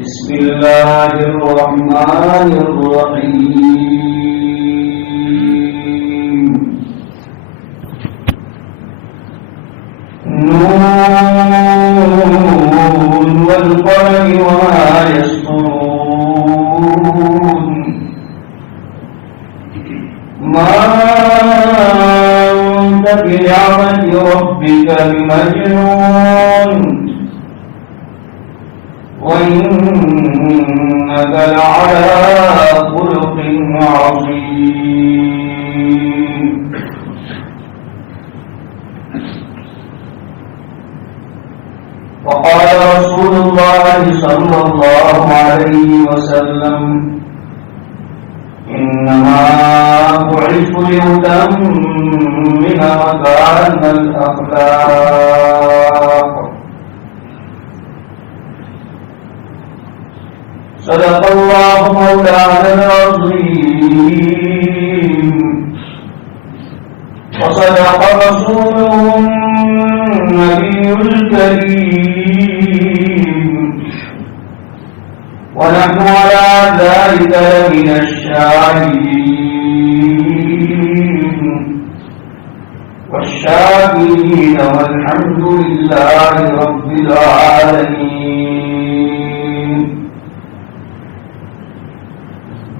بسم الله الرحمن الرحيم نون والقلم وما يسطرون ما أنت بنعمة ربك بمجنون وإنك لعلى خلق عظيم. وقال رسول الله صلى الله عليه وسلم إنما بعثت لأتمم مكارم الأخلاق. صدق الله مولانا العظيم وصدق رسوله النبي الكريم ونحن على ذلك من الشاهدين والشاكرين والحمد لله رب العالمين.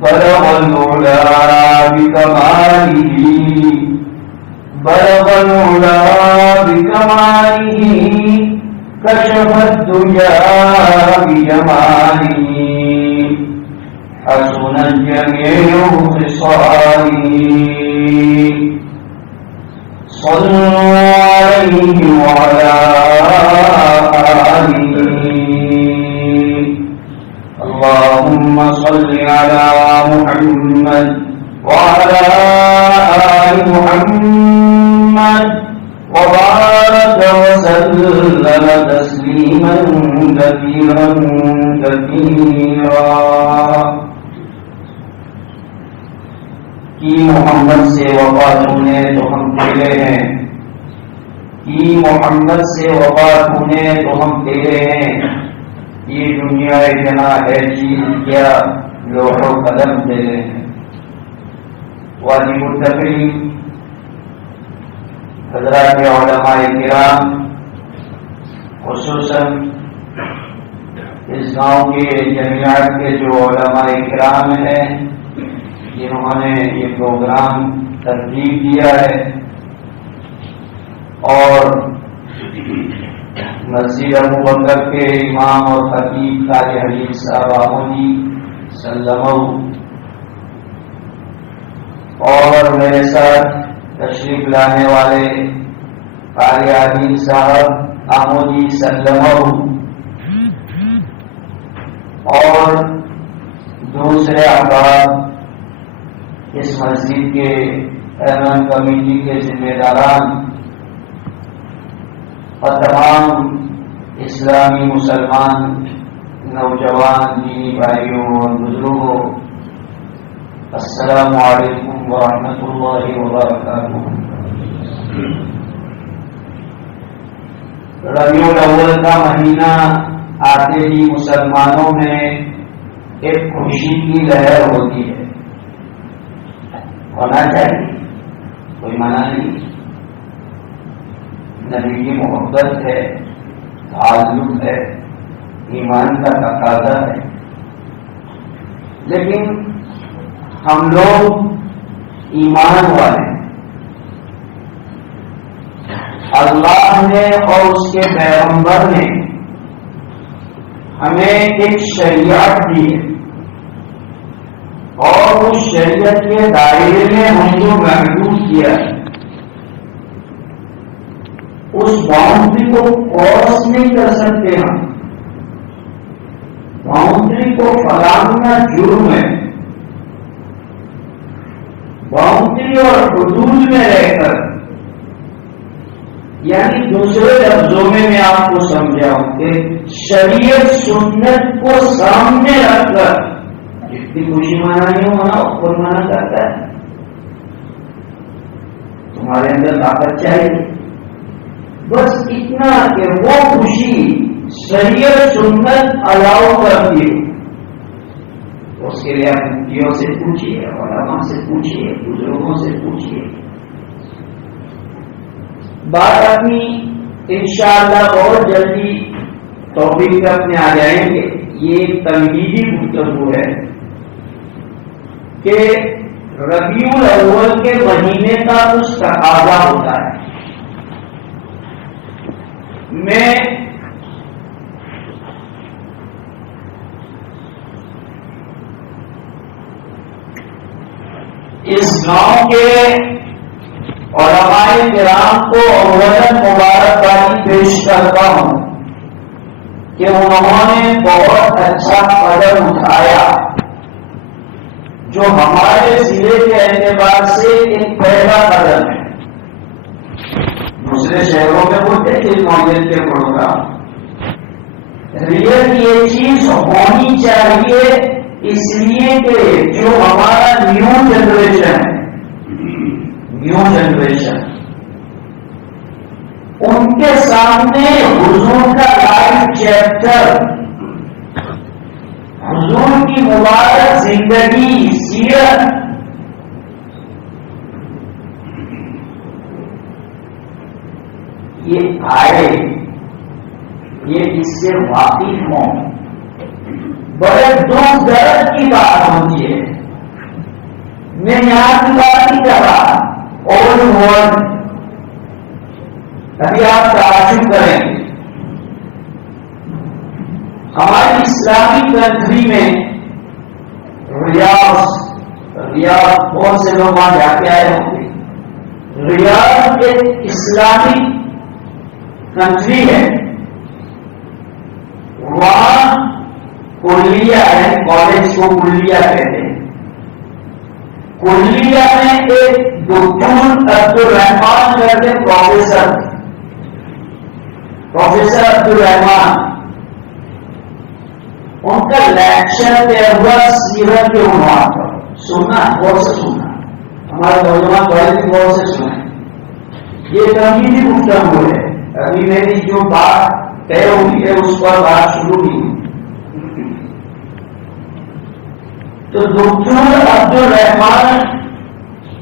بلغ العلا بكماله بلغ العلا بكماله كشف الدجى بجماله حسن الجميع خصاله. صلوا عليه وعلى آله. اللهم صل على محمد وعلى آل محمد وبارك وسلم تسليما كثيرا كثيرا. کی محمد سے وفا ہونے تو ہم تیرے ہیں، کی محمد سے وفا ہونے تو ہم تیرے ہیں. یہ دنیا اتنا ہے چیز کیا لوح و قلم تیرے ہیں. واجب التکریم حضرات علماء کرام، خصوصاً اس گاؤں کے جمعیات کے جو علماء کرام ہیں جنہوں نے یہ پروگرام ترتیب دیا ہے، اور مسجد ابوبکر کے امام اور خطیب قاری حدیث صاحب آمودی سلمہ، اور میرے ساتھ تشریف لانے والے قاری عادل صاحب آمودی سلمہ، اور دوسرے احباب اس مسجد کے اعلان کمیٹی کے ذمہ داران اور تمام اسلامی مسلمان نوجوان دینی بھائیوں اور بزرگوں، السلام علیکم ورحمۃ اللہ وبرکاتہ. ربیع الاول کا مہینہ آتے ہی مسلمانوں میں ایک خوشی کی لہر ہوتی ہے. ہونا چاہیے، کوئی منع نہیں. نبی کی محبت ہے، تعلق ہے، ایمان کا تقاضا ہے. لیکن ہم لوگ ایمان والے، اللہ نے اور اس کے پیغمبر نے ہمیں ایک شریعت دی ہے، اور اس شریعت کے دائرے میں ہم کو محدود کیا ہے. اس باؤنڈری کو کراس نہیں کر سکتے. ہم باؤنڈری کو پھیلانا جرم ہے. باؤنڈری اور حدود میں رہ کر، یعنی دوسرے لفظوں میں آپ کو سمجھاؤں کہ شریعت سنت کو سامنے رکھ کر جتنی خوشی منانی ہو مناؤ، کوئی منع کرتا ہے؟ تمہارے اندر طاقت چاہیے، بس اتنا کہ وہ خوشی شریعت سنت الاؤ کرتی ہو، اس کے لیے آپ مفتیوں سے پوچھیے، علماء سے پوچھیے، بزرگوں سے پوچھیے. بات اپنی انشاءاللہ بہت جلدی توفیق پہ اپنے آ جائیں گے. یہ ایک تمہیدی گفتگو ہے کہ ربیع الاول کے مہینے کا کچھ تقاضا ہوتا ہے. میں اس گاؤں کے علماء کرام کو اولاً مبارکبادی پیش کرتا ہوں کہ انہوں نے بہت اچھا قدم اٹھایا جو ہمارے ضلع کے اعتبار سے ایک پہلا قدم ہے. دوسرے شہروں میں ہوتے تھے معین کے پروگرام. ریئل یہ چیز ہونی چاہیے اس لیے کہ جو ہمارا نیو جنریشن ان کے سامنے حضور کا لائف چیپٹر، حضور کی مبارک زندگی، سیرت یہ آئے، یہ اس سے واقف ہوں. بڑے دکھ درد کی بات ہوتی ہے. میں یہاں کی بات نہیں کر رہا، اولڈ ورلڈ. ابھی آپ تعجب کریں گے ہماری اسلامی کنٹری میں ریاض بہت سے لوگ وہاں جا کے آئے ہوں گے. ریاض ایک اسلامی کنٹری ہے. وہاں کلیہ ہے، کالج کو کلیہ کہتے ہیں. کلیہ میں ایک دکتور عبدالرحمان کر کے پروفیسر عبدالرحمان، ان کا لیکچر پہ ہوا سیرت کے عنوان پر. سننا غور سے سننا، ہمارے نوجوان بڑے بھی غور سے سنیں. یہ تمہیدی گفتگو ہے. ابھی میری جو بات طے ہوئی ہے اس پر بات شروع نہیں ہوئی. تو دکتور عبدالرحمان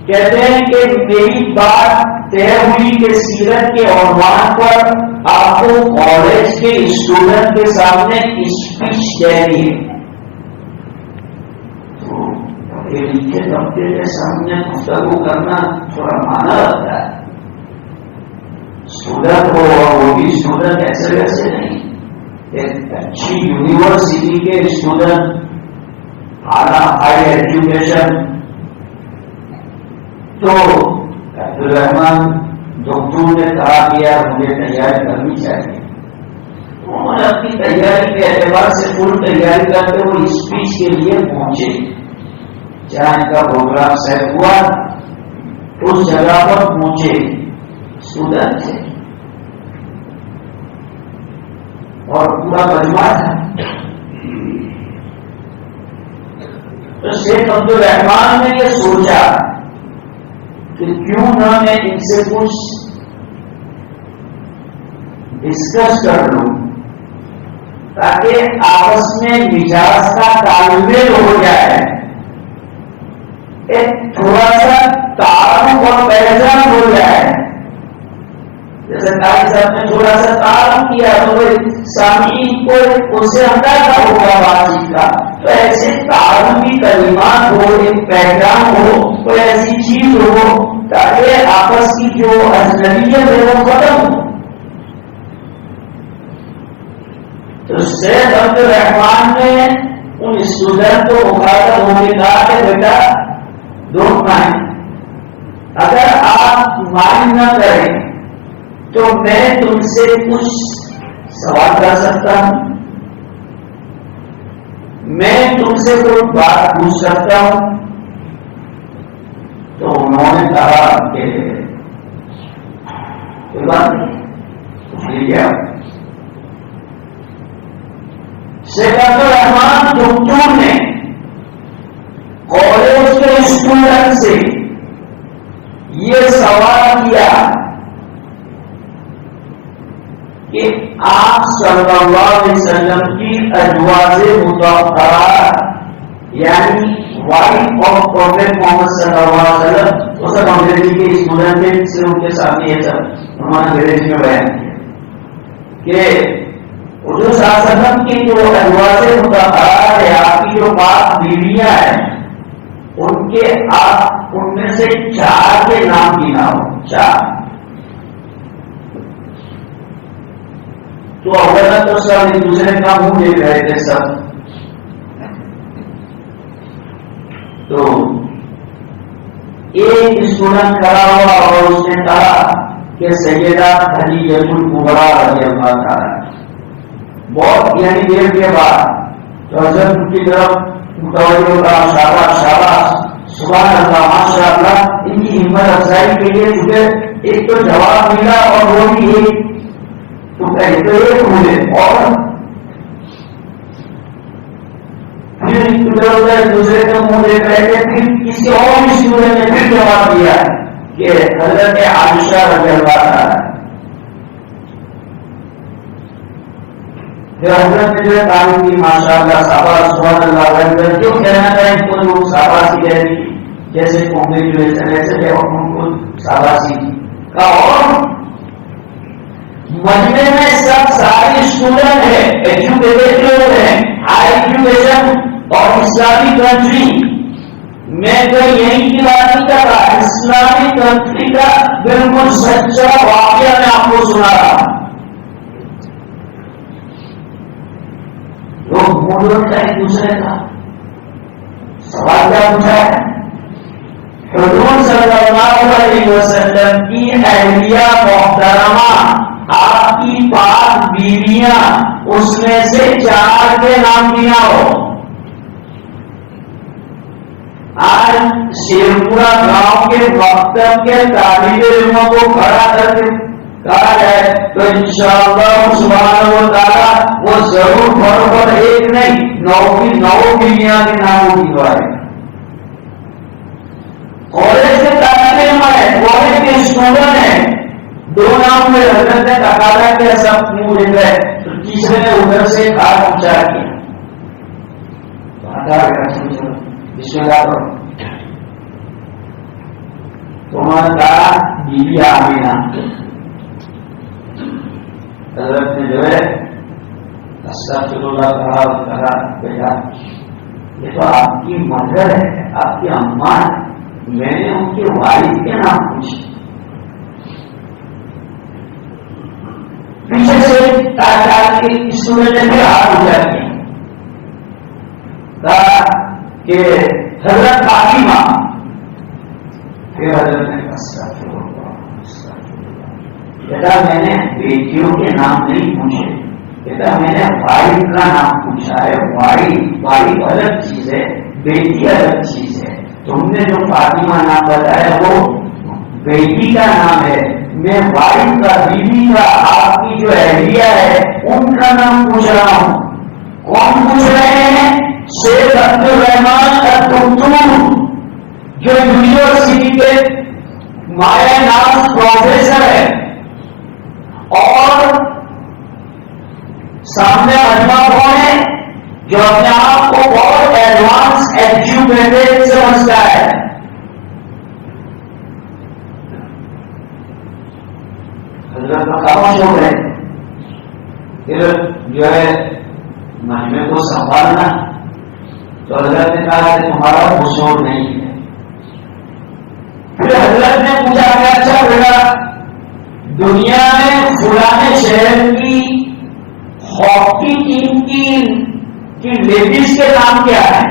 کہتے ہیں کہ میری بات طے ہوئی کہ سیرت کے عنوان پر آپ کو کالج کے اسٹوڈنٹ کے سامنے اسپیچ دینی ہے. تو پڑھے لکھے طبقے کے سامنے گفتگو کرنا تھوڑا مانا رہتا ہے. اسٹوڈنٹ ہو اور وہ بھی اسٹوڈنٹ ایسے ویسے نہیں، ایک اچھی یونیورسٹی کے اسٹوڈنٹ، اعلیٰ ہائی ایجوکیشن. تو عبدالرحمان ڈاکٹر نے کہا کہ مجھے تیاری کرنی چاہیے. انہوں نے اپنی تیاری کے اعتبار سے فل تیاری کرتے ہوئے اسپیچ کے لیے پہنچے. جہاں ان کا پروگرام سیٹ ہوا اس جگہ پر پہنچے. اسٹوڈنٹ تھے اور پورا مجموعہ تھا. تو شیخ عبدالرحمان نے یہ سوچا کہ کیوں نہ میں ان سے کچھ ڈسکس کر لوں تاکہ آپس میں مزاج کا تال میل ہو جائے، ایک تھوڑا سا تعارف اور پہچان ہو جائے. جیسے قاری صاحب نے تھوڑا سا تعارف کیا تو سامعین کو اس سے اندازہ ہوگا بات چیت کا. تو ایسے تعارفی کلمات ہو، ایک پہچان ہو، کوئی ایسی چیز ہو تاکہ آپس کی جو اجنبیت ہے وہ ختم ہو. تو شیخ عبدالرحمان نے ان اسٹوڈنٹ کو مخاطب ہو کے کہا کہ بیٹا ڈونٹ مائنڈ، اگر آپ مائنڈ نہ کریں تو میں تم سے کچھ سوال کر سکتا ہوں، میں تم سے کوئی بات پوچھ سکتا ہوں. تو انہوں نے کہا کہ کوئی بات نہیں. شیخ عبدالرحمان ڈاکٹر نے کالج کے اسٹوڈنٹ سے یہ سوال کیا کہ آپ آپ صلی اللہ علیہ وسلم کی ازواج مطہرات یعنی وائف آف پروفیٹ محمد صلی اللہ علیہ وسلم، وہ سب انگریزی کے اسٹوڈنٹ تھے، سے ان کے سامنے یہ سب انہوں نے انگریزی میں بیان کیا کہ حضور صلی اللہ علیہ وسلم کی جو ازواج مطہرات ہے، آپ کی جو پاک بیویاں ہیں، ان کے آپ ان میں سے 4 کے نام گنا ہو، 4 تو اول تو سب ایک دوسرے کا منہ دیکھ رہے تھے سب. تو ایک اسٹوڈنٹ کھڑا ہوا اور اس نے کہا کہ سیدہ خدیجہ الکبریٰ رضی اللہ تعالیٰ بہت یعنی دیر کے بعد تو حضرت کی طرف متوجہ ہوتا، شاباش شاباش سبحان اللہ ماشاء اللہ، ان کی ہمت افزائی کے لیے چونکہ ایک تو جواب ملا اور وہ بھی ایک تو کہے تو ایک ملے اور پھر دوسرے کا منہ دیکھ رہے تھے. پھر کسی اور اسٹوڈنٹ نے پھر جواب دیا کہ حضرت عائشہ رضی اللہ عنہا. پھر حضرت نے جو ہے تعلیم کی ماشاء اللہ شاباش سبحان اللہ، جو کہنا چاہے ان کو لوگ شاباشی کہتے ہیں، جیسے کانگریچولیشن ایسے ان کو شاباشی کا. اور مجمع میں سب سارے اسٹوڈنٹ ہیں، ایجوکیٹڈ لوگ ہیں، ہائی ایجوکیشن اور اسلامی کنٹری میں کوئی یہی کی بات نہیں کر رہا، اسلامی کنٹری کا بالکل سچا واقعہ میں آپ کو سنا رہا. لوگ موجود ہے ایک دوسرے کا سوال کیا پوچھا ہے، حضور صلی اللہ علیہ وسلم کی اہلیہ محترمہ آپ کی پاک بیویاں، اس میں سے 4 کے نام گنا ہو. آج شیرپورہ گاؤں کے مکتب کے طالب علموں کو کھڑا کر کے کہا جائے تو انشاءاللہ سبحانہ و تعالیٰ وہ ضرور برابر ایک نہیں 9 بیویاں کے ناموں کی بات ہے. کالج کے طالب علم ہے، کالج کے اسٹوڈنٹ ہیں، 2 نام میں حضرت نے تقاضا کیا سب منہ دیکھ رہے تو تیسرے نے ادھر سے ہاتھ اونچا کیا بسم اللہ کرو تو انہوں نے کہا بیوی آمینہ. حضرت نے جو ہے استغفر اللہ کہا بیٹا یہ تو آپ کی مدر ہے، آپ کی اماں ہے، میں نے ان کے والد کے نام پوچھے. پیچھے سے تاکہ اسٹوڈنٹ نے بھی ہاتھ اٹھا کیا کہا کہ حضرت فاطمہ. پھر حضرت نے بیٹا میں نے بیٹیوں کے نام نہیں پوچھے، بیٹا میں نے والد کا نام پوچھا ہے. والد الگ چیز ہے، بیٹی الگ چیز ہے. تم نے جو فاطمہ نام بتایا وہ بیٹی کا نام ہے، میں والد کا بیوی کا آپ کی جو اہلیہ ہے ان کا نام پوچھ رہا ہوں. کون پوچھ رہے ہیں؟ شیخ عبد الرحمان الدکتور جو یونیورسٹی کے مایہ ناز پروفیسر ہے اور سامنے مجمع کون ہے جو اپنے آپ کو بہت ایڈوانس ایجوکیٹڈ سمجھتا ہے. حضرت خاموش ہو گئے. پھر جو ہے مجمع کو سنبھالنا تو حضرت نے کہا کہ تمہارا قصور نہیں ہے. پھر حضرت نے پوچھا کہ اچھا بیٹا دنیا میں فلانے شہر کی ہاکی ٹیم کی لیڈیز کے نام کیا ہے؟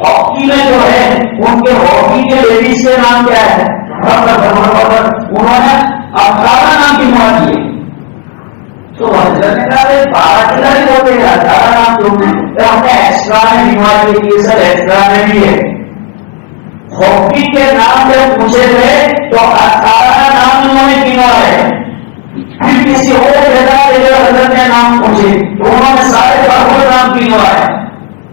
ہاکی میں جو ہے ان کے ہاکی کے لیڈیز کے نام کیا ہے؟ انہوں نے 18 نام گنوا دیے. تو حضرت نے کہا 12 کھلاڑی ہوتے ہیں، 18 نام تم نے ہم نے ایکسٹرا میں گنوا دیے. سر ایکسٹرا میں بھی ہے. ہاکی کے نام جب پوچھے گئے تو 18 نام انہوں نے گنوا ہے. پھر کسی اور جگہ سے جو حضرت نے نام پوچھے تو انہوں نے سارے بہت نام گنوا ہے.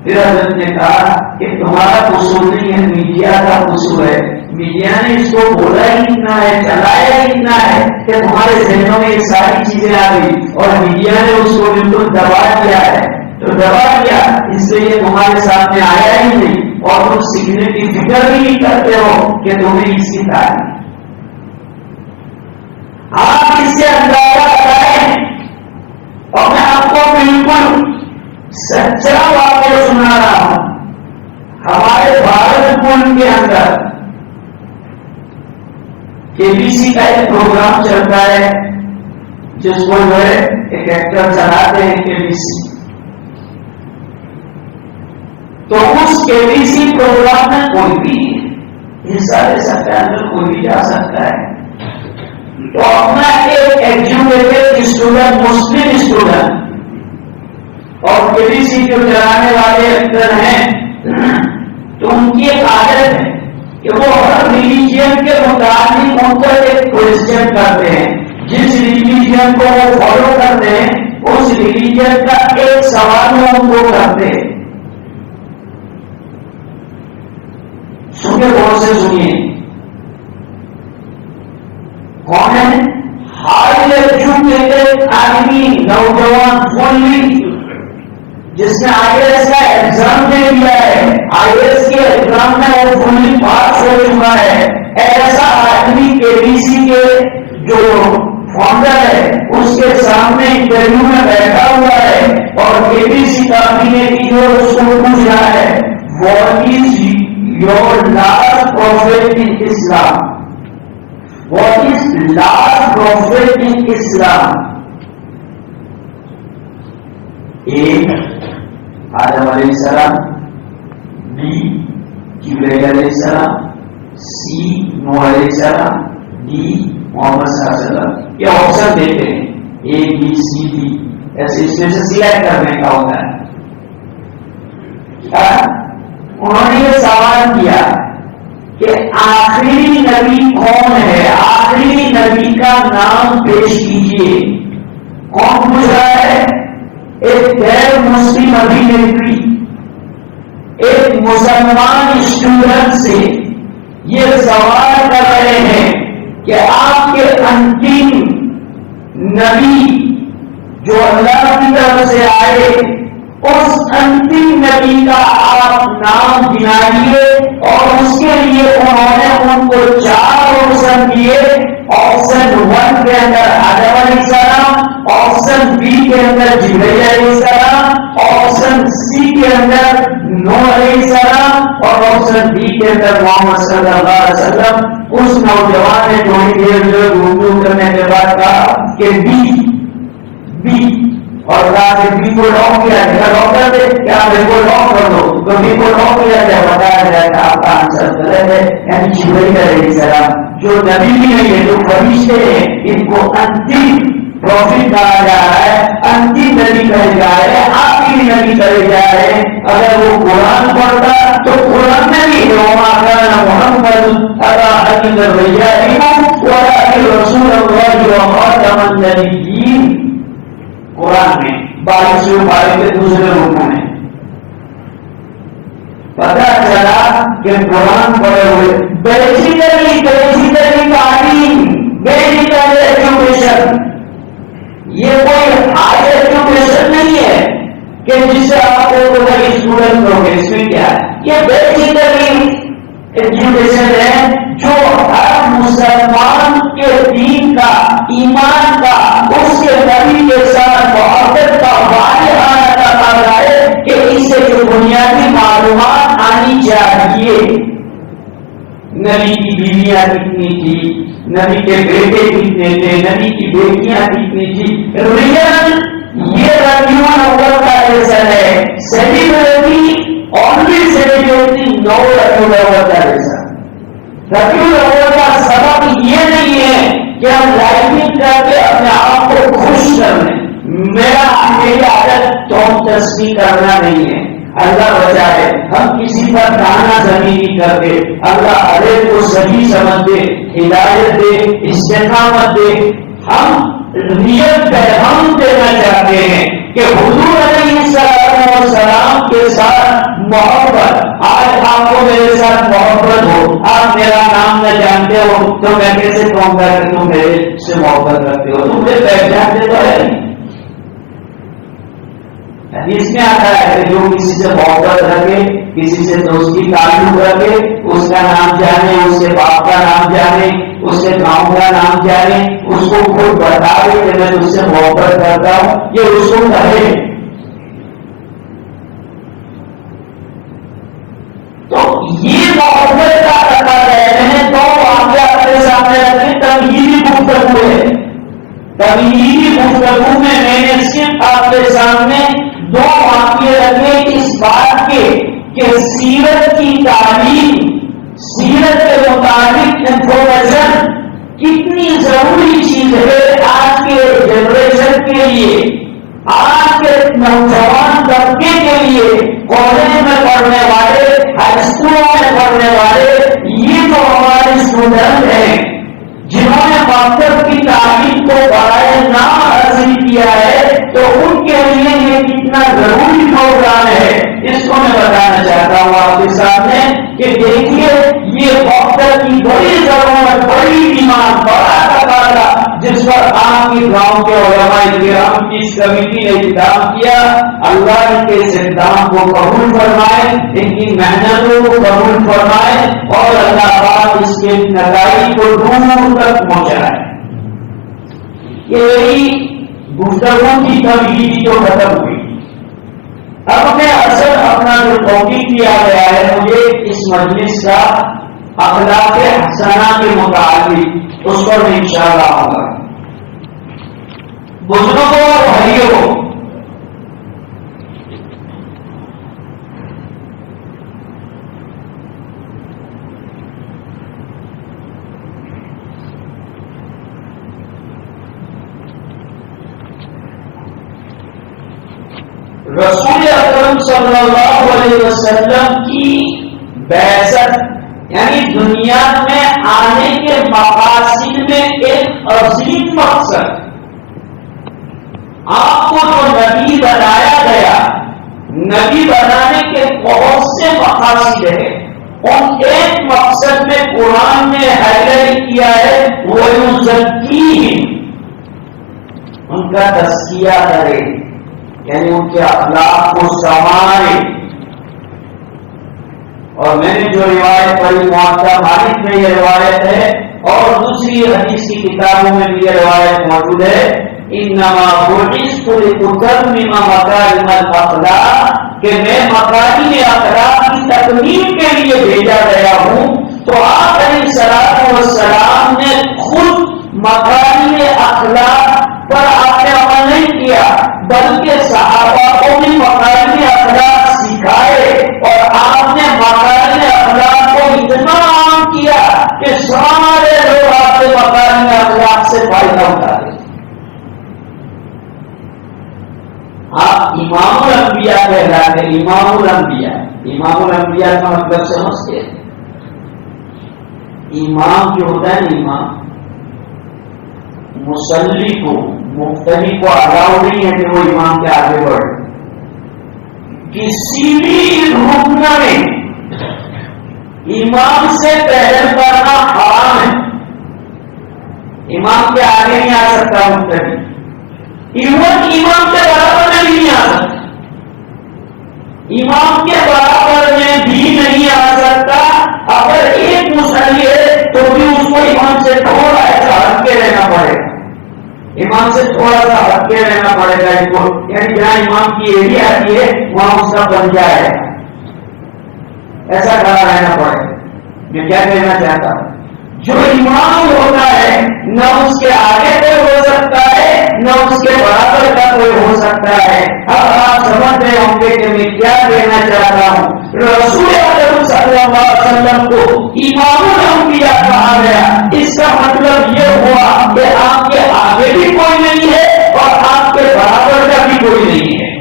پھر حضرت نے کہا کہ تمہارا قصور نہیں ہے، میڈیا کا قصور ہے. میڈیا نے اس کو بولا ہی اتنا ہے، چلایا ہی اتنا ہے کہ تمہارے ذہنوں میں یہ ساری چیزیں آ گئی اور میڈیا نے اس کو بالکل دبا دیا ہے. تو دبا دیا اس لیے یہ تمہارے سامنے آیا ہی نہیں اور تم سیکھنے کی فکر بھی نہیں کرتے ہو کہ تمہیں اس کی تعلیم. آپ اس سے اندازہ کریں اور میں آپ کو بالکل سچا واقعہ سنا رہا ہوں. ہمارے بھارت ملک کے اندر KBC کا ایک پروگرام چلتا ہے جس کو جو ہے ایک ایکٹر چلاتے ہیں KBC. تو اس KBC پروگرام میں کوئی بھی حصہ لے سکتا ہے، کوئی بھی جا سکتا ہے. تو اپنا ایک ایجوکیٹڈ اسٹوڈنٹ، مسلم اسٹوڈنٹ اور KBC جو چلانے والے ایکٹر ہیں تو ان کی ایک عادت ہے کہ وہ ہر ریلیجن کے متعلق ان کو ایک کوشچن کرتے ہیں. جس ریلیجن کو وہ فالو کرتے ہیں اس ریلیجن کا ایک سوال وہ ان کو کرتے ہیں. سنیے، غور سے سنیے. کون ہے؟ ہائی ایجوکیٹڈ آدمی، نوجوان، فلی جس نے IAS کا ایگزام دے دیا ہے، IAS کے ایگزام میں وہ فلی پاس ہو چکا ہے. ایسا آدمی KBC کے جو فاؤنڈر ہے اس کے سامنے انٹرویو میں بیٹھا ہوا ہے اور KBC کابینہ کی جو اس کو پوچھ رہا ہے what is your last prophet in Islam, what is last prophet in Islam. ایک آدم علیہ السلام، بی جبرائیل علیہ السلام، سی نوح علیہ السلام، ڈی محمد صلی اللہ علیہ وسلم. یہ آپشن دیتے ہیں ABCD، ایسے اس میں سے سلیکٹ کرنے کا ہوتا ہے. انہوں نے یہ سوال کیا کہ آخری نبی کون ہے، آخری نبی کا نام پیش کیجیے. کون پوچھ رہا ہے؟ ایک غیر مسلم ابھینیتری ایک مسلمان اسٹوڈنٹ سے یہ سوال کر رہے ہیں کہ آپ کے انتم نبی جو اللہ کی طرف سے آئے اس انتم نبی کا آپ نام گنائیے. اور اس کے لیے انہوں نے ان کو 4 آپشن دیے. آپشن 1 کے اندر آدم علیہ السلام، آپشن بی کے اندر جبرائیل علیہ السلام، آپشن سی کے اندر نوح علیہ السلام اور آپشن ڈی کے اندر محمد صلی اللہ علیہ وسلم. اس نوجوان نے تھوڑی دیر جو گفتگو کرنے کے بعد کہا کہ بی اور کہا کہ بی کو لاک کیا جائے، لاک کر دے کیا بی کو لاک کر دو. تو بی کو لاک کیا جائے، بتایا جائے کہ آپ کا آنسر غلط ہے. یعنی جبرائیل علیہ السلام جو نبی بھی نہیں ہے، جو فرشتے ہیں، ان کو انتم پروفٹ کہا جا رہا ہے، انتم نبی کہے جا رہے ہیں، آخری نبی کہے جا رہے ہیں. اگر وہ قرآن پڑھتا تو قرآن میں بھی وما كان محمد ابا احد من رجالكم ولكن رسول الله وخاتم النبيين. قرآن میں 22 پارے کے دوسرے رکوع میں پتا چلا کہ قرآن پڑھے ہوئے بیسیکلی تعلیم، بیسیکل ایجوکیشن، یہ کوئی ہائی ایجوکیشن نہیں ہے کہ جس سے آپ کو اسٹوڈنٹ ہو گے. اس میں کیا ہے؟ یہ بیسیکلی ایجوکیشن ہے جو ہر مسلمان کے دین کا، ایمان کا، اس کے نبی کے ساتھ محبت کا واضح کر رہا ہے کہ اسے جو بنیادی معلومات آنی چاہیے. نبی کی بیویاں کتنی تھی، نبی کے بیٹے کتنے تھے، نبی کی بیٹیاں کتنی تھی. ریئل یہ ربیع الاول کا لیسن ہے. سیلیبریٹی اونلی سیلیبریٹی نو ربیع الاول کا لیسن. ربیع الاول کا سبب یہ نہیں ہے کہ ہم لائٹنگ کر کے اپنے آپ کو خوش کر لیں. میری عادت توم تسبیح کرنا نہیں ہے. اللہ بچائے ہم کسی پر دانا زمین نہیں کرتے. اللہ ہر ایک کو صحیح سمجھ دے، ہدایت دے، استقامت دے. ہم نیت پیغام دینا چاہتے ہیں کہ حضور علیہ السلام کے ساتھ محبت، آج آپ کو میرے ساتھ محبت ہو، آپ میرا نام نہ جانتے ہو تو میں کیسے کہوں گا کہ تم میرے سے محبت رکھتے ہو؟ تم میرے پہچانتے تو ہے نہیں۔ حدیث میں آتا ہے کہ جو کسی سے محبت رکھے، کسی سے دوستی تعلق رکھے، اس کا نام جانے، اس کے باپ کا نام جانے، اس کے گاؤں کا نام جانے، اس کو خود بتا دے کہ میں تجھ سے محبت کرتا ہوں، یہ اس کو کہے۔ تو یہ محبت کا تقاضا ہے۔ میں نے دو واقعہ اپنے سامنے رکھے، تمہیدی گفتگو ہے۔ تمہیدی گفتگو میں نے صرف آپ کے سامنے دو واقعے رکھے اس بات کے کہ سیرت کی تعلیم، سیرت کے مطابق انفارمیشن کتنی ضروری چیز ہے آج کے جنریشن کے لیے، آج کے نوجوان طبقے کے لیے، کالج میں پڑھنے والے، ہائی اسکولوں میں پڑھنے والے، یہ جو ہمارے اسٹوڈنٹ ہیں جنہوں نے مکتب کی تعلیم کو برائے نام حاصل کیا ہے، تو ان کے لیے یہ کتنا ضروری پروگرام ہے، اس کو میں بتانا چاہتا ہوں آپ کے سامنے کہ دیکھیے یہ مکتب کی بڑی ضرورت، بڑی ڈیمانڈ، بڑا تقاضا جس پر آپ کے گاؤں کے علماء کرام کی اس کمیٹی نے اقدام کیا۔ اللہ ان کے اس اقدام کو قبول فرمائے، ان کی محنتوں کو قبول فرمائے، اور اللہ پاک اس کے نتائج کو دور تک پہنچائے۔ یہ میری گفتگو کی تمہیدی جو ختم ہوئی، اب میں اصل اپنا جو ٹاپک دیا گیا ہے مجھے اس مجلس کا اخلاق حسنہ کے متعلق، اس پر میں انشاءاللہ آؤں گا۔ بزرگوں اور بھائیوں، رسول اکرم صلی اللہ علیہ وسلم کی بعثت یعنی دنیا میں آنے کے مقاصد میں ایک عظیم مقصد، آپ کو جو نبی بنایا گیا، نبی بنانے کے بہت سے مقاصد ہیں، ان ایک مقصد میں قرآن نے ہائی لائٹ کیا ہے، وَيُزَكِّيهِمْ، ان کا تزکیہ کرے، یعنی ان کے اخلاق کو سنوارے۔ اور میں نے جو روایت پڑھی موطا مالک میں یہ روایت ہے، اور دوسری حدیث کی کتابوں میں بھی یہ روایت موجود ہے، انما بعثت لاتمم مکارم الاخلاق، کہ میں مکارم اخلاق کی تکمیل کے لیے بھیجا گیا ہوں۔ تو آپ علیہ الصلوۃ والسلام نے خود مکارم اخلاق پر آپ نے عمل نہیں کیا، بلکہ صحابہ کو بھی مکارم اخلاق سکھائے، اور آپ نے مکارم اخلاق کو اتنا عام کیا کہ سارے لوگ آپ کے مکارم اخلاق سے فائدہ اٹھاتے۔ آپ امام الانبیاء کہلاتے ہیں، امام الانبیاء۔ امام الانبیاء کا مطلب سمجھتے ہیں؟ امام جو ہوتا ہے نا، امام مصلی کو، مقتدی کو الاؤ نہیں ہے کہ وہ امام کے آگے بڑھے۔ کسی بھی رکن میں امام سے پہل کرنا حرام ہے، امام کے آگے نہیں آ سکتا مقتدی، ایون امام کے برابر میں بھی نہیں آ سکتا، امام کے برابر میں بھی نہیں آ سکتا۔ اگر ایک مصلی ہے تو بھی اس کو امام سے تھوڑا ایسا ہٹ کے رہنا پڑے گا، امام سے تھوڑا سا ہٹ کے رہنا پڑے گا اس کو، یعنی جہاں امام کی ایریا آتی ہے وہاں اس کا بنجا ہے، ایسا کھڑا رہنا پڑے گا۔ میں کیا کہنا چاہتا ہوں، جو امام ہوتا ہے نہ اس کے آگے کوئی ہو سکتا ہے نہ اس کے برابر کا کوئی ہو سکتا ہے۔ اب آپ سمجھ رہے ہوں گے کہ میں کیا کہنا چاہتا ہوں۔ رسول اکرم صلی اللہ علیہ وسلم کو امام الانبیاء کہا گیا، اس کا مطلب یہ ہوا کہ آپ کے آگے بھی کوئی نہیں ہے اور آپ کے برابر کا بھی کوئی نہیں ہے۔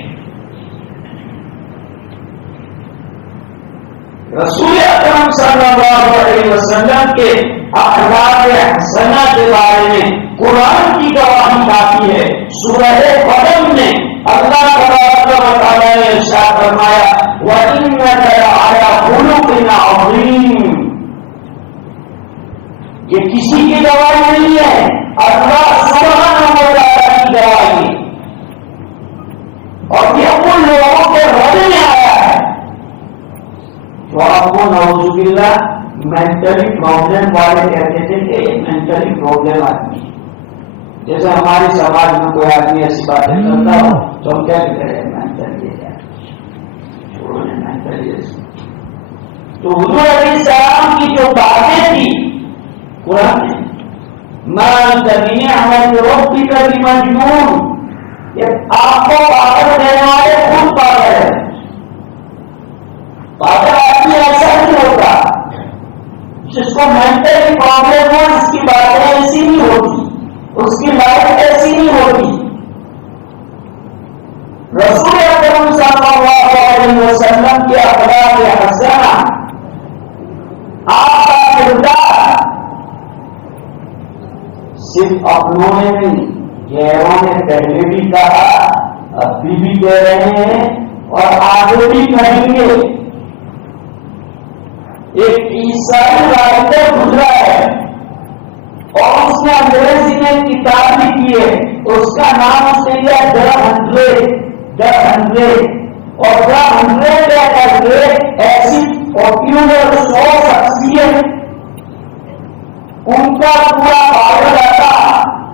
رسول اکرم صلی اللہ علیہ وسلم کے اخلاق حسنہ کے بارے میں قرآن کی گواہی کافی ہے۔ سورہ قلم میں اللہ تبارک و تعالیٰ نے ارشاد فرمایا، وَإِنَّكَ لَعَلَىٰ اللہ سبحانہ و تعالیٰ کی گواہی، اور یہ ان لوگوں کے رد میں آیا ہے جو آپ کو نعوذ باللہ مینٹلی پرابلم والے کہتے تھے کہ مینٹلی پرابلم آدمی، جیسے ہمارے سماج میں کوئی آدمی ایسی باتیں کرتا ہو تو ہم کیا کہتے ہیں مینٹلی ہے، چھوڑو مینٹلی ایسی۔ تو حضور علیہ السلام کی جو باتیں تھی قرآن میں مَا بِنِعْمَةِ رَبِّكَ بِمَجْنُونٍ، یہ آپ کو پاگل دینے والے خود پاگل ہے۔ پاگل آدمی ایسا نہیں ہوتا، جس کو مینٹلی پرابلم ہو اس کی باتیں ایسی نہیں ہوتی، اس کی لائف ایسی نہیں ہوتی۔ رسول اکرم صلی اللہ علیہ وسلم کے اخلاق حسنہ، آپ کا کردار صرف اپنوں نے نہیں، غیروں نے پہلے بھی کہا، ابھی بھی کہہ رہے ہیں اور آگے بھی کہیں گے۔ ایک عیسائی رائٹر گزرا ہے اور اس نے انگریزی میں کتاب لکھی ہے، اس کا نام اس نے لیا The 100 اور The 100 کیا کر کے ایسی پاپولر 100 شخصیت ان کا پورا پاگل آتا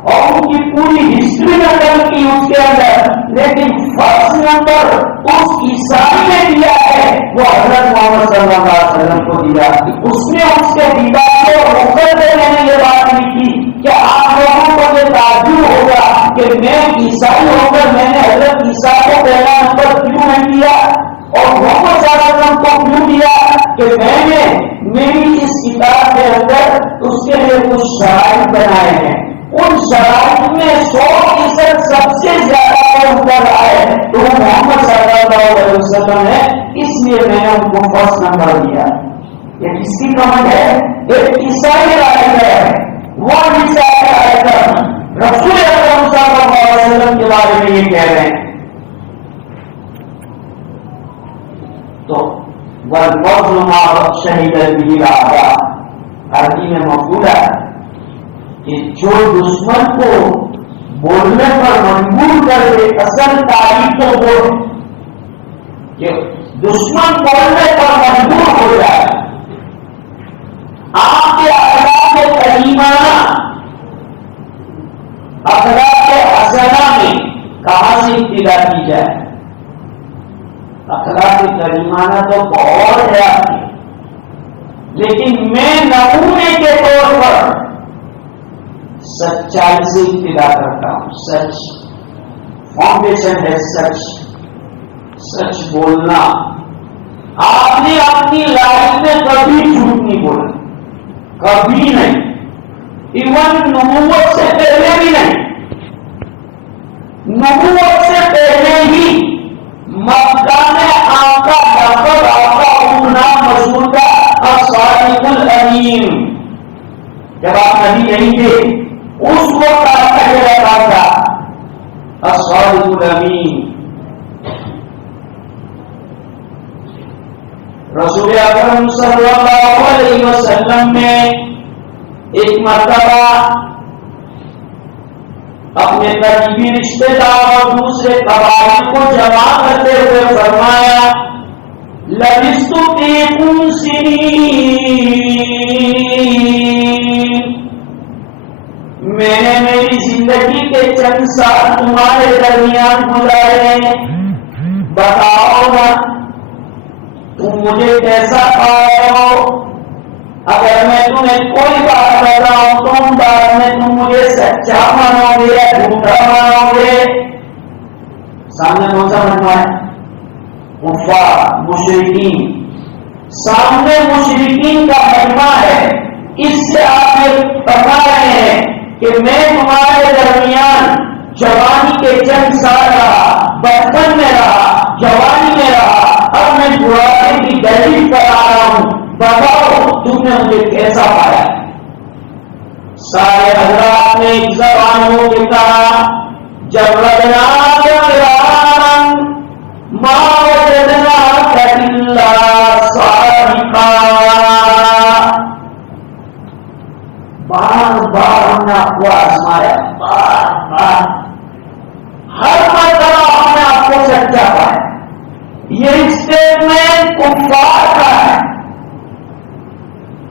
اور ان کی پوری ہسٹری نقل کی اس کے اندر، لیکن فرسٹ نمبر اس عیسائی نے دیا ہے وہ حضرت محمد صلی اللہ علیہ وسلم کو دیا۔ اس نے اس کے دیوار کو روکر دے میں نے یہ بات لکھی کہ آپ لوگوں کو یہ تعجب ہوگا کہ میں عیسائی ہو کر میں نے حضرت عیسیٰ کو پہلا نمبر کیوں نہیں دیا اور محمد صلی اللہ علیہ وسلم کو کیوں دیا، کہ میں نے میری اس کتاب کے اندر اس کے لیے کچھ شرائط بنائے ہیں، ان شرائط میں 100% سب سے زیادہ اتر آئے تو وہ محمد صلی اللہ علیہ وسلم ہے، اس لیے میں نے ان کو فرسٹ نمبر دیا۔ یہ کس کی کمنڈ ہے؟ ایک عیسائی رائٹر ہے، وہ عیسائی رائٹر رسول اکرم صلی اللہ علیہ وسلم کے بارے میں یہ کہہ رہے ہیں۔ تو والفضل ما شہد به الاعداء، عربی میں مفعول ہے کہ جو دشمن کو بولنے پر مجبور کر دے، اصل تعریف تو وہ ہے کہ دشمن بولنے پر مجبور ہو جائے۔ آپ کے اخلاق کریمانہ، اخلاق حسنہ میں کہاں سے ابتدا کی جائے؟ اخلاق کریمانہ تو بہت ہے آپ کی، لیکن میں نمونے کے طور پر سچائی سے ابتدا کرتا ہوں۔ سچ فاؤنڈیشن ہے، سچ بولنا۔ آپ نے اپنی لائف میں کبھی جھوٹ نہیں بولا، کبھی نہیں، ایون نبوت سے پہلے بھی نہیں۔ نبوت سے پہلے ہی مکہ میں آپ کا لقب، آپ کا نام مشہور تھا الصادق الامین۔ جب آپ نبی نہیں تھے اس وقت آپ کا یہ لقب تھا الصادق الامین۔ رسول اکرم صلی اللہ علیہ وسلم نے ایک مرتبہ اپنے قریبی رشتے دار اور دوسرے قبائل کو جمع کرتے ہوئے فرمایا لبثت فیکم سنین، میں نے میری زندگی کے چند سال تمہارے درمیان گزارے، بتاؤ نا تم مجھے کیسا پائے ہو؟ اگر میں تمہیں کوئی بات بتاؤں تم بعد میں تم مجھے سچا مانو گے یا جھوٹا مانو گے؟ سامنے کون سا مجمع ہے؟ کفار، مشرکین، سامنے مشرکین کا مجمع ہے۔ اس سے آپ یہ بتا رہے ہیں کہ میں تمہارے درمیان جوانی کے چند سال رہا، بچپن میں رہا، جوانی میں رہا، اب میں بڑھاپے کی دہلیز پر آ رہا ہوں، بتاؤ تم نے مجھے کیسا پایا؟ سارے حضرات نے ایک زبان ہو کے کہا جب رجنا ما وجدنا الا صادقا، بار بار ہم نے آپ کو آزمایا کفار کا ہے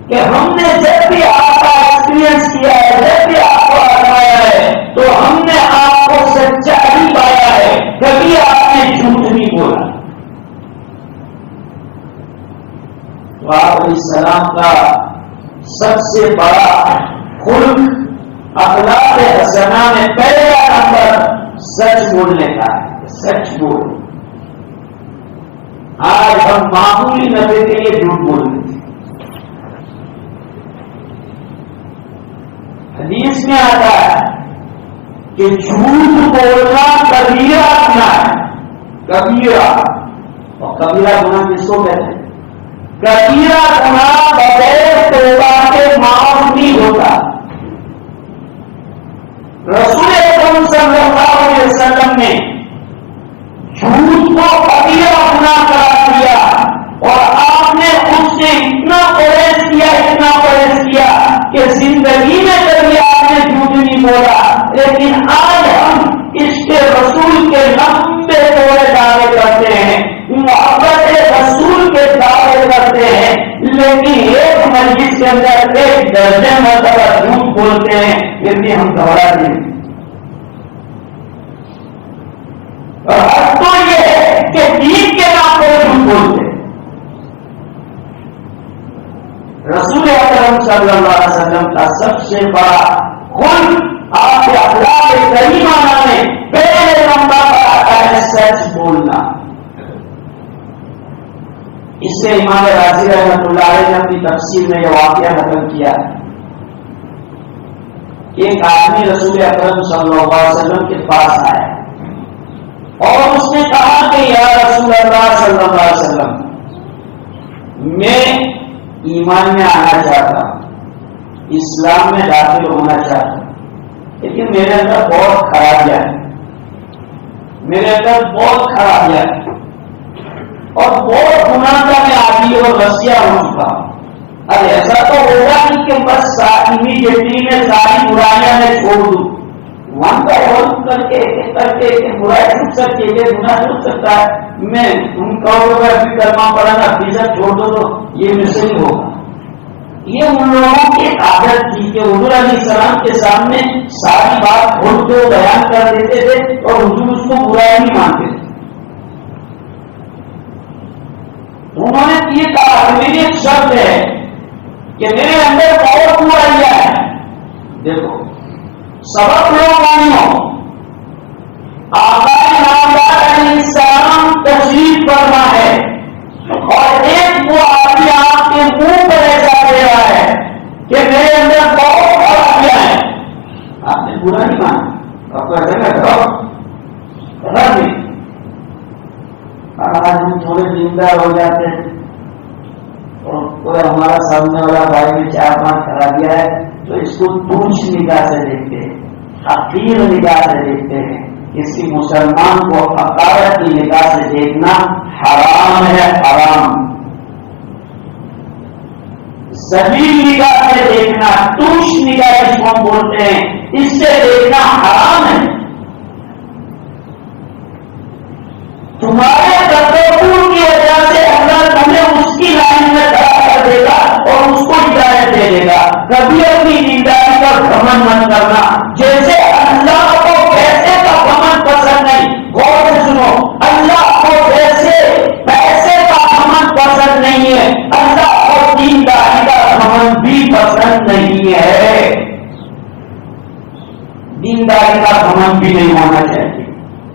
کہ ہم نے جب بھی آپ کا ایکسپیرئنس کیا ہے، جب بھی آپ کو آزمایا ہے، تو ہم نے آپ کو سچا ہی پایا ہے، کبھی آپ نے جھوٹ نہیں بولا۔ تو آپ علیہ السلام کا سب سے بڑا خلق اخلاق حسنہ میں پہلا نمبر سچ بولنے کا ہے، سچ بول۔ آج ہم معمولی نفع کے لیے جھوٹ بولتے ہیں۔ حدیث میں آتا ہے کہ جھوٹ بولنا کبیرہ گناہ ہے، کبیرہ، اور کبیرہ گناہ کس کو کہتے ہیں؟ کبیرہ گناہ بغیر توبہ کے معاف نہیں ہوتا۔ رسول اکرم صلی اللہ علیہ وسلم نے جھوٹ کو کبیرہ گناہ قرار دیا، اور آپ نے اس سے اتنا پرہیز کیا کہ زندگی میں کبھی آپ نے جھوٹ نہیں بولا۔ لیکن آج ہم اس کے رسول کے لمبے چوڑے دعوے کرتے ہیں، محبت رسول کے دعوے کرتے ہیں، لیکن ایک مجلس کے اندر ایک درجن مرتبہ جھوٹ بولتے ہیں، پھر بھی ہم گھبراتے ہیں۔ اور حد تو یہ ہے کہ دین کے نام پر جھوٹ بولتے ہیں۔ رسول اکرم صلی اللہ علیہ وسلم کا سب سے بڑا خلق آپ کے اخلاق کریمہ میں پہلے نمبر پر آتا ہے سچ بولنا۔ اس سے امام راضی رحمۃ اللہ علیہ نے اپنی تفسیر میں یہ واقعہ نقل کیا کہ ایک آدمی رسول اکرم صلی اللہ علیہ وسلم کے پاس آیا اور اس نے کہا کہ یا رسول اللہ صلی اللہ علیہ وسلم، میں ایمان میں آنا چاہتا ہوں، اسلام میں داخل ہونا چاہتا ہوں، لیکن میرے اندر بہت خرابیاں ہیں، میرے اندر بہت خرابیاں ہیں، اور بہت گناہ کا میں عادی اور رسیا ہو چکا ہوں۔ اب ایسا تو ہوگا نہیں کہ بس امیڈیٹلی میں ساری برائیاں میں چھوڑ دوں، ون بائی ون کر کے برائی چھوٹ سکتی ہے، گناہ چھوٹ سکتا ہے۔ میں تم کہو گے ابھی کرنا پڑا گا، فیصد چھوڑ دو، تو یہ مجھ نہیں ہوگا۔ یہ ان لوگوں کی عادت تھی کہ حضور علیہ السلام کے سامنے ساری بات کھول کے بیان کر دیتے تھے اور حضور اس کو برائی نہیں مانتے تھے۔ انہوں نے یہ کہا کہ میری ایک شرط ہے کہ میرے اندر بہت برائیاں ہیں۔ دیکھو سبق لوگ نہیں ہو، آقا نامدار علیہ السلام تشریف فرما ہے اور ایک وہ آدمی آپ کے منہ پر ایسا دے رہا ہے کہ میرے اندر بہت خرابیاں ہیں، آپ نے برا نہیں مانا، آپ کو ایسا نہیں۔ آج ہم تھوڑے دیندار ہو جاتے ہیں اور کوئی ہمارا سامنے والا بھائی میں 4-5 خرابیاں ہے تو اس کو تونچ نگاہ سے دیکھتے ہیں، حقیر نگاہ سے دیکھتے ہیں۔ کسی مسلمان کو حقارت کی نگاہ سے دیکھنا حرام ہے، حرام۔ ذلیل نگاہ سے دیکھنا، تونچ نگاہ جس کو ہم بولتے ہیں، اس سے دیکھنا حرام ہے۔ تمہارے تکبر کی وجہ سے اللہ تمہیں اس کی لائن میں کھڑا کر دے گا اور اس کو ہدایت دے دے گا۔ کبھی اپنی دینداری کا گھمنڈ مت کرنا، جیسے اللہ کو پیسے کا گھمنڈ پسند نہیں۔ غور سے سنو، اللہ کو پیسے کا گھمنڈ پسند نہیں ہے، اللہ کو دینداری کا گھمنڈ بھی پسند نہیں ہے۔ دینداری کا گھمنڈ بھی نہیں ہونا چاہیے۔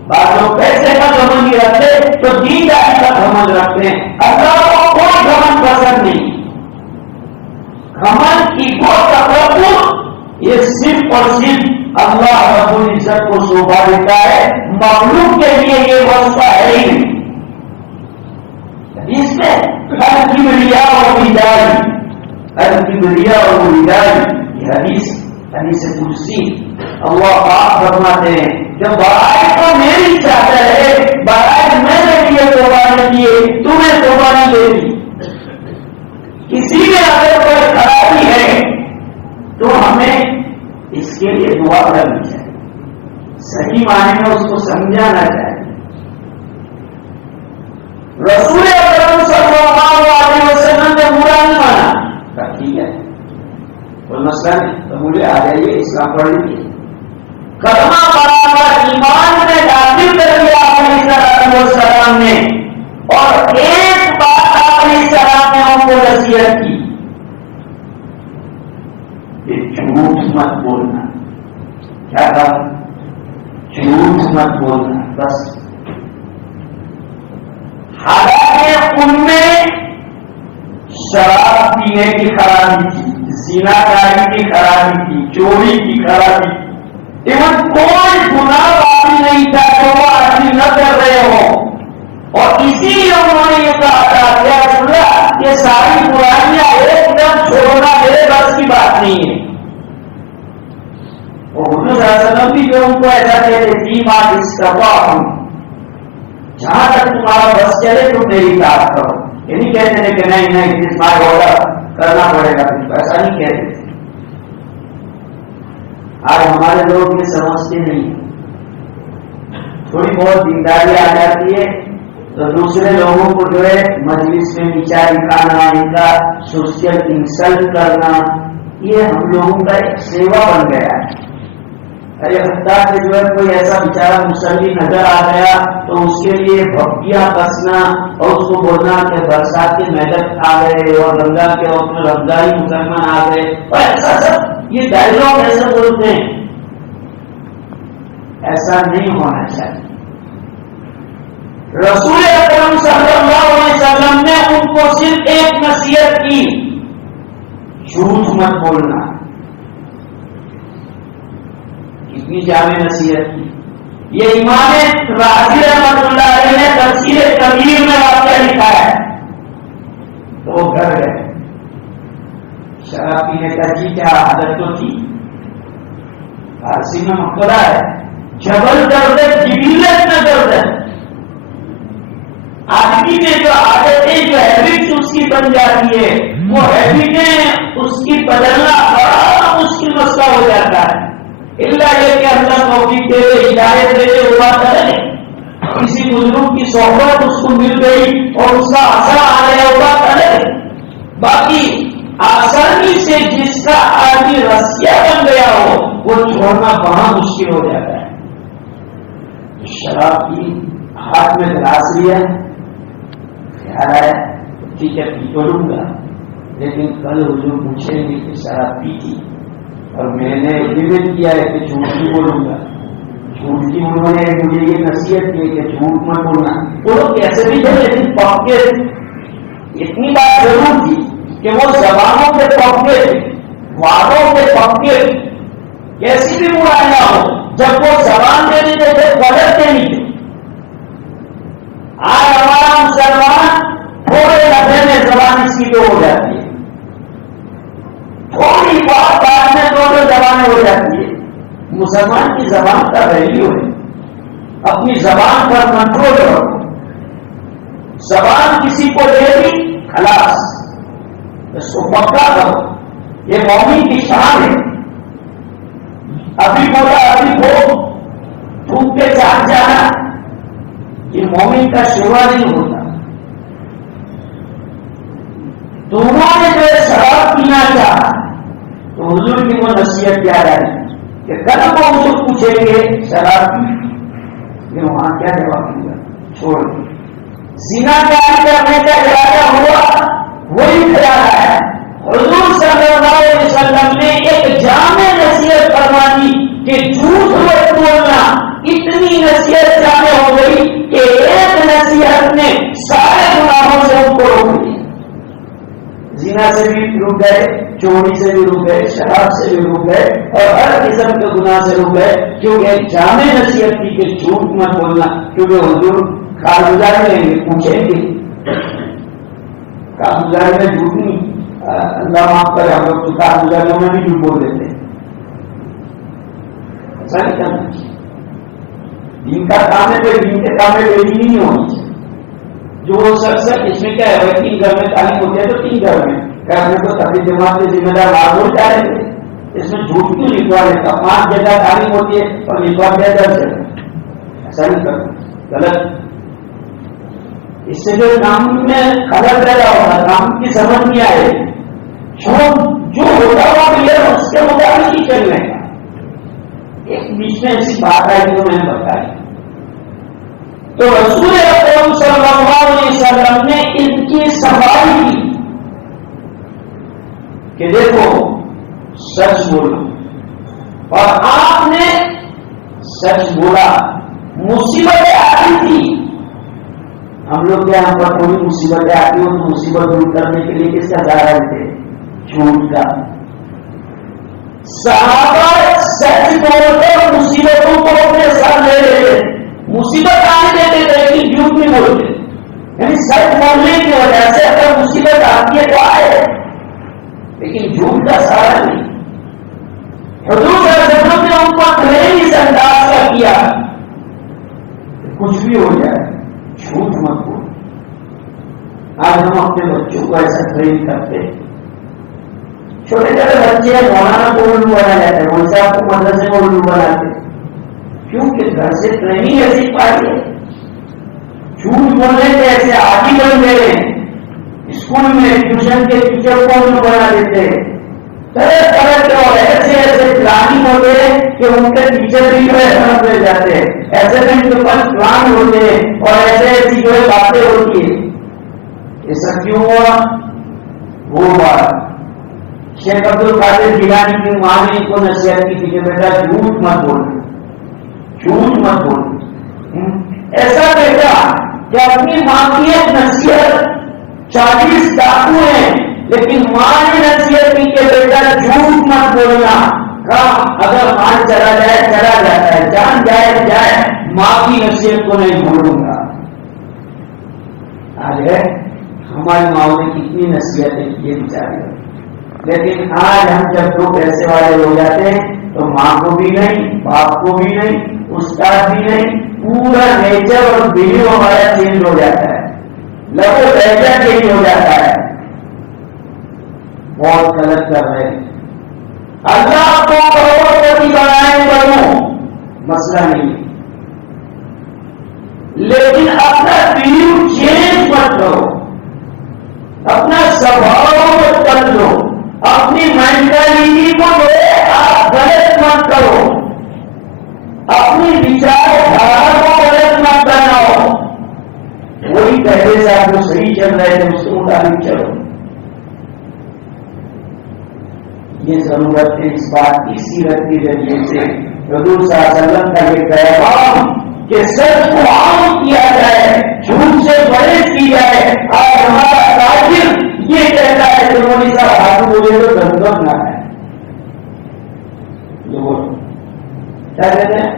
بعض لوگ پیسے کا گھمنڈ نہیں رکھتے تو دینداری کا گھمنڈ رکھتے ہیں۔ اللہ کو کوئی گھمنڈ پسند نہیں۔ گھمنڈ کی وہ تکبر یہ صرف اور صرف اللہ رب العزت کو شوبھا دیتا ہے، مخلوق کے لیے یہ وصفہ ہے ہی نہیں۔ اس میں الکبریاء اور ردائی، الکبریاء اور ردائی، یہ حدیث قدسی اللہ پاک فرماتے ہیں کہ بڑائی تو میری چاہتا ہے، بڑائی میں نے کیے توبہ نہیں کیے، تمہیں توبہ نہیں دیتی۔ کسی میں اگر کوئی خرابی ہے تو ہمیں اس کے لیے دعا کرنی چاہیے، صحیح معنی میں اس کو سمجھانا چاہیے۔ رسول اکرم صلی اللہ مسئلہ نہیں، تو بولے آ جائیے اسلام پڑھ لیجیے. کلمہ پڑھا کر ایمان میں داخل کر دیا علیہ السلام نے، اور ایک بات علیہ السلام نے ان کو نصیحت کی کہ جھوٹ مت بولنا. کیا کہا؟ جھوٹ مت بولنا. بس حالانکہ ان میں شراب پینے کی خرابی تھی، زنا کاری کی خرابی تھی، چوری کی خرابی تھی، ایون کوئی گناہ باقی نہیں تھا جو وہ آدمی نہ کر رہے ہو. اور اسی لیے انہوں نے یہ کہا تھا کہ رسول اللہ یہ ساری برائیاں ایک دم چھوڑنا میرے بس کی بات نہیں ہے. اور حضور صلی اللہ علیہ وسلم بھی جو ان کو ایسا کہتے تھی ماں استطاعتم، جہاں تک تمہارا بس چلے تو میری اطاعت کرو. یہ نہیں کہتے تھے کہ نہیں نہیں اس مائی آرڈر کرنا پڑے گا، ایسا نہیں کہتے. آج ہمارے لوگ یہ سمجھتے نہیں، تھوڑی بہت دینداری آ جاتی ہے تو دوسرے لوگوں کو جو ہے مجلس میں نیچا دکھانا، ان کا سوشل انسلٹ کرنا، یہ ہم لوگوں کا ایک سیوا بن گیا ہے. ارے حتیٰ کہ جو ہے کوئی ایسا بیچارہ مسلم نظر آ گیا تو اس کے لیے بھکتیاں کسنا اور اس کو بولنا کہ برسات کے میدک آ گئے اور رمضان کے وقت میں رمضانی مسلمان آ گئے، اور ایسا سب یہ ڈائلاگ ایسا بولتے ہیں. ایسا نہیں ہونا چاہیے. رسول اکرم صلی اللہ علیہ وسلم نے ان کو صرف ایک نصیحت کی، جھوٹ مت بولنا. کتنی جامع نصیحت کی. یہ امام راضی رحمۃ اللہ علیہ نے تفسیر کبیر میں واقعہ لکھا ہے. تو گھر گئے، شراب پینے کا جی کیا عادت تو تھی، فارسی میں مقبرہ ہے، جبل درد ہے جبلت میں درد ہے. آدمی میں جو عادتیں جو ہیبٹس اس کی بن جاتی ہے، وہ ہیبٹیں اس کی بدلنا بڑا مشکل مسئلہ ہو جاتا ہے. اللہ یہ کہ اللہ توفیق دے دے، ہدایت دے دے، ہوا کرے کسی بزرگ کی صحبت اس کو مل گئی اور اس کا اثر آ گیا، ہوا کرے. باقی آسانی سے جس کا آدمی رسیا بن گیا ہو وہ چھوڑنا بڑا مشکل ہو جاتا ہے. شراب کی ہاتھ میں گلاس لیا، خیال ہے ٹھیک ہے پی تو لوں گا، لیکن کل حضور پوچھیں گے کہ شراب پی تھی اور میں نے ایگریمنٹ کیا ہے کہ جھوٹ نہیں بولوں گا. جھوٹ کی انہوں نے مجھے یہ نصیحت کی کہ جھوٹ مت بولنا. وہ لوگ کیسے بھی تھے لیکن پکے. اتنی بات ضرور تھی کہ وہ زبانوں کے پکے تھے، وعدوں کے پکے. کیسی بھی برائیاں ہو جب وہ زبان دے دیتے تھے بدلتے نہیں تھے. آج ہمارا مسلمان تھوڑے لفظے میں زبان اس کی تو ہو جاتی ہے، تھوڑی بات بعد میں دونوں زبانیں ہو جاتی ہے. مسلمان کی زبان کا ویلیو ہے، اپنی زبان پر کنٹرول رکھو. زبان کسی کو دے دی خلاص، اس کو پکا کرو. یہ مومن کی شان ہے. ابھی بولا ابھی ہو تھوک کے چاہ جانا، یہ مومن کا شیوا نہیں ہوتا. دونوں نے جو شراب پینا چاہا تو حضور کی وہ نصیحت کیا رہی کہ کل کو حضور پوچھیں گے شراب پی، یہ وہاں کیا جواب دوں گا؟ چھوڑ دیں. زنا کرنے کا ارادہ ہوا وہی خیال ہے. حضور صلی اللہ علیہ وسلم نے ایک جامع نصیحت فرما دی کہ جھوٹ مت بولنا. اتنی نصیحت جامع ہو گئی کہ ایک نصیحت نے سارے گناہوں سے ان کو روک دیا. زنا سے بھی رک گئے، چوری سے بھی رک گئے، شراب سے بھی رک گئے اور ہر قسم کے گناہ سے رک گئے، کیونکہ جامع نصیحت کی کہ جھوٹ مت بولنا. کیونکہ حضور کارگزاری لیں گے، پوچھیں گے. کارگزاری میں جھوٹ نہیں، اللہ معاف کرے، ہم لوگ تو کارگزاریوں میں بھی جھوٹ بول دیتے ہیں. ایسا نہیں کرنا چاہیے. دین کا کام ہے تو دین کے کام میں ڈیلی نہیں ہونی چاہیے. جو شخص ہے اس میں کیا ہے، 3 گھر میں تعلیم ہوتی ہے تو 3 گھر میں کرنے کو تبلیغ جماعت کے ذمہ دار معذور چاہیں گے. اس میں جھوٹ کیوں لکھوا لیتا؟ 5 جگہ تعلیم ہوتی ہے اور لکھوا دیا 10 جگہ. ایسا نہیں کرنا، غلط. اس سے جو کام میں خلل پیدا ہوگا، کام کی سمجھ نہیں آئے. جو ہوتا ہوا کلیئر اس بیچ میں ایسی بات آئی تو میں نے بتائی. تو رسول اکرم صلی اللہ علیہ وسلم نے ان کی سوال کی کہ دیکھو سچ بولو، اور آپ نے سچ بولا. مصیبتیں آتی تھی، ہم لوگ کے یہاں پر کوئی مصیبتیں آتی ہو تو مصیبت دور کرنے کے لیے کس کا سہارا لیتے؟ جھوٹ کا. صحابہ سچ بول کر مصیبتوں کو اپنے ساتھ لے لیتے، مصیبت آنے دیتے تھے لیکن جھوٹ نہیں بولتے. یعنی سچ بولنے کی وجہ سے اگر مصیبت آتی ہے تو آئے، لیکن جھوٹ کا سہارا نہیں. حضور صلی اللہ علیہ وسلم نے ان کو ٹرین اس انداز کا کیا، کچھ بھی ہو جائے جھوٹ مت بول. آج ہم اپنے بچوں کو ایسا ٹرین کرتے ہیں. چھوٹے چھوٹے بچے مولانا کو الو بنا جاتے ہیں، مول صاحب کو مدرسے میں الو بناتے ہیں. کیونکہ گھر سے ٹریننگ ایسی پائی ہے. جھوٹ بولنے سے ایسے عادی بن گئے ہیں. اسکول میں ٹیوشن کے ٹیچر کو الو بنا دیتے ہیں. طرح طرح کے اور ایسے ایسے پلاننگ ہوتے ہیں کہ ان کے ٹیچر بھی جو ہے مل جاتے ہیں. ایسے بھی ان کے پاس پلان ہوتے ہیں اور ایسے ایسی جو ہے باتیں ہوتی ہیں. ایسا کیوں ہوا؟ وہ بات شیخ عبد القادر جیلانی کی ماں نے ان کو نصیحت کی تھی کہ بیٹا جھوٹ مت بول، جھوٹ مت بول. ایسا بیٹا کہ اپنی ماں کی ایک نصیحت 40 ڈاکو ہیں لیکن ماں نے نصیحت کی کہ بیٹا جھوٹ مت بولنا. اگر مال چلا جائے چلا جاتا ہے، جان جائے جائے، ماں کی نصیحت کو نہیں بھولوں گا. آج ہے ہماری ماں نے کتنی نصیحتیں کی بیچارے، لیکن آج ہم جب دو پیسے والے ہو جاتے ہیں تو ماں کو بھی نہیں، باپ کو بھی نہیں، استاد بھی نہیں، پورا نیچر اور بلیو ہمارا چینج ہو جاتا ہے، لگو لہجہ چینج ہو جاتا ہے. بہت غلط کر رہے ہیں. اللہ کو کروڑپتی بنائے بنو مسئلہ نہیں، لیکن اپنا بلیو چینج مت کرو، اپنا سبھاؤ مت کر لو، اپنی مینٹلٹی کو آپ غلط مت کرو، اپنی وچار دھارا کو غلط مت بناؤ. وہی پہلے سے آپ کو صحیح چل رہے تھے اس کے مطابق چلو. یہ ضرورت ہے اس بات کی سیرت کے ذریعے سے حضور صلی اللہ علیہ وسلم کا یہ پیغام کہ سچ کو عام کیا جائے، جھوٹ سے پرہیز کی جائے. اور ہمارا تاجر یہ کہتا ہے کہ مودی صاحب ہاتھ بولے تو گندم نہ ہے. کیا کہتے ہیں؟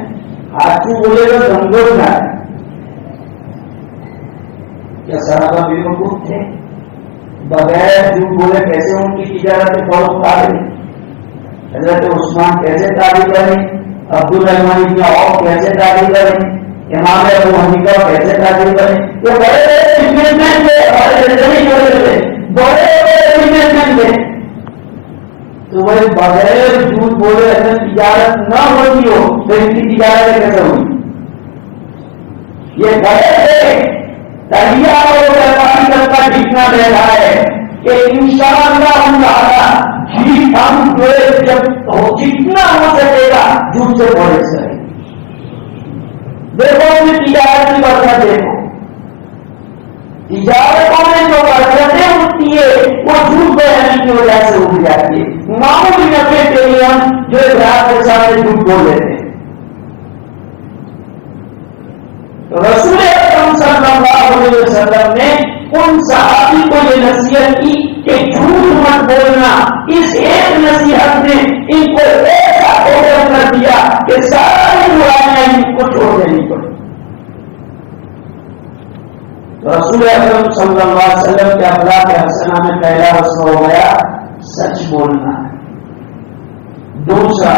ہاتھ بولے تو گندم نہ ہے. کیا صحابہ بیوقوف تھے؟ بغیر جھوٹ بولے کیسے ان کی تجارت فروخت آ گئی؟ حضرت عثمان کیسے تعریف کریں؟ عبدالرحمن بن عوف کیسے تعریف کریں؟ امام ابو حنیفہ کیسے تعریف کریں؟ یہ بڑے بڑے بزنس مین تھے، بڑے بڑے بزنس مین تھے. تو وہ بغیر جھوٹ بولے اگر تجارت نہ ہوتی ہو تو ان کی تجارت کیسے ہوئی؟ یہ بڑے تھے. دریا اور ویپاری کرتا جتنا دے رہا ہے کہ انشاءاللہ ہم جو جب جتنا ہو سکے گا جھوٹ سے بولے سکے. دیکھو اپنی تجارت کی برکت دیکھو، تجارتوں میں جو برکتیں اٹھتی ہے وہ جھوٹ بولنے کی وجہ سے اٹھ جاتی ہے. معمولی نفے کے لیے ہم جو گراہک کے سامنے جھوٹ بول لیتے ہیں. تو رسول اکرم صلی اللہ علیہ وسلم نے ان صحابی کو یہ نصیحت کی کہ جھوٹ مت بولنا. اس ایک نصیحت نے ان کو ایسا اوپر کر دیا کہ ساری برائیاں ان کو چھوڑ دینی پڑی. رسول اکرم صلی اللہ علیہ وسلم کے اخلاق حسنہ میں پہلا رسم ہو گیا سچ بولنا. دوسرا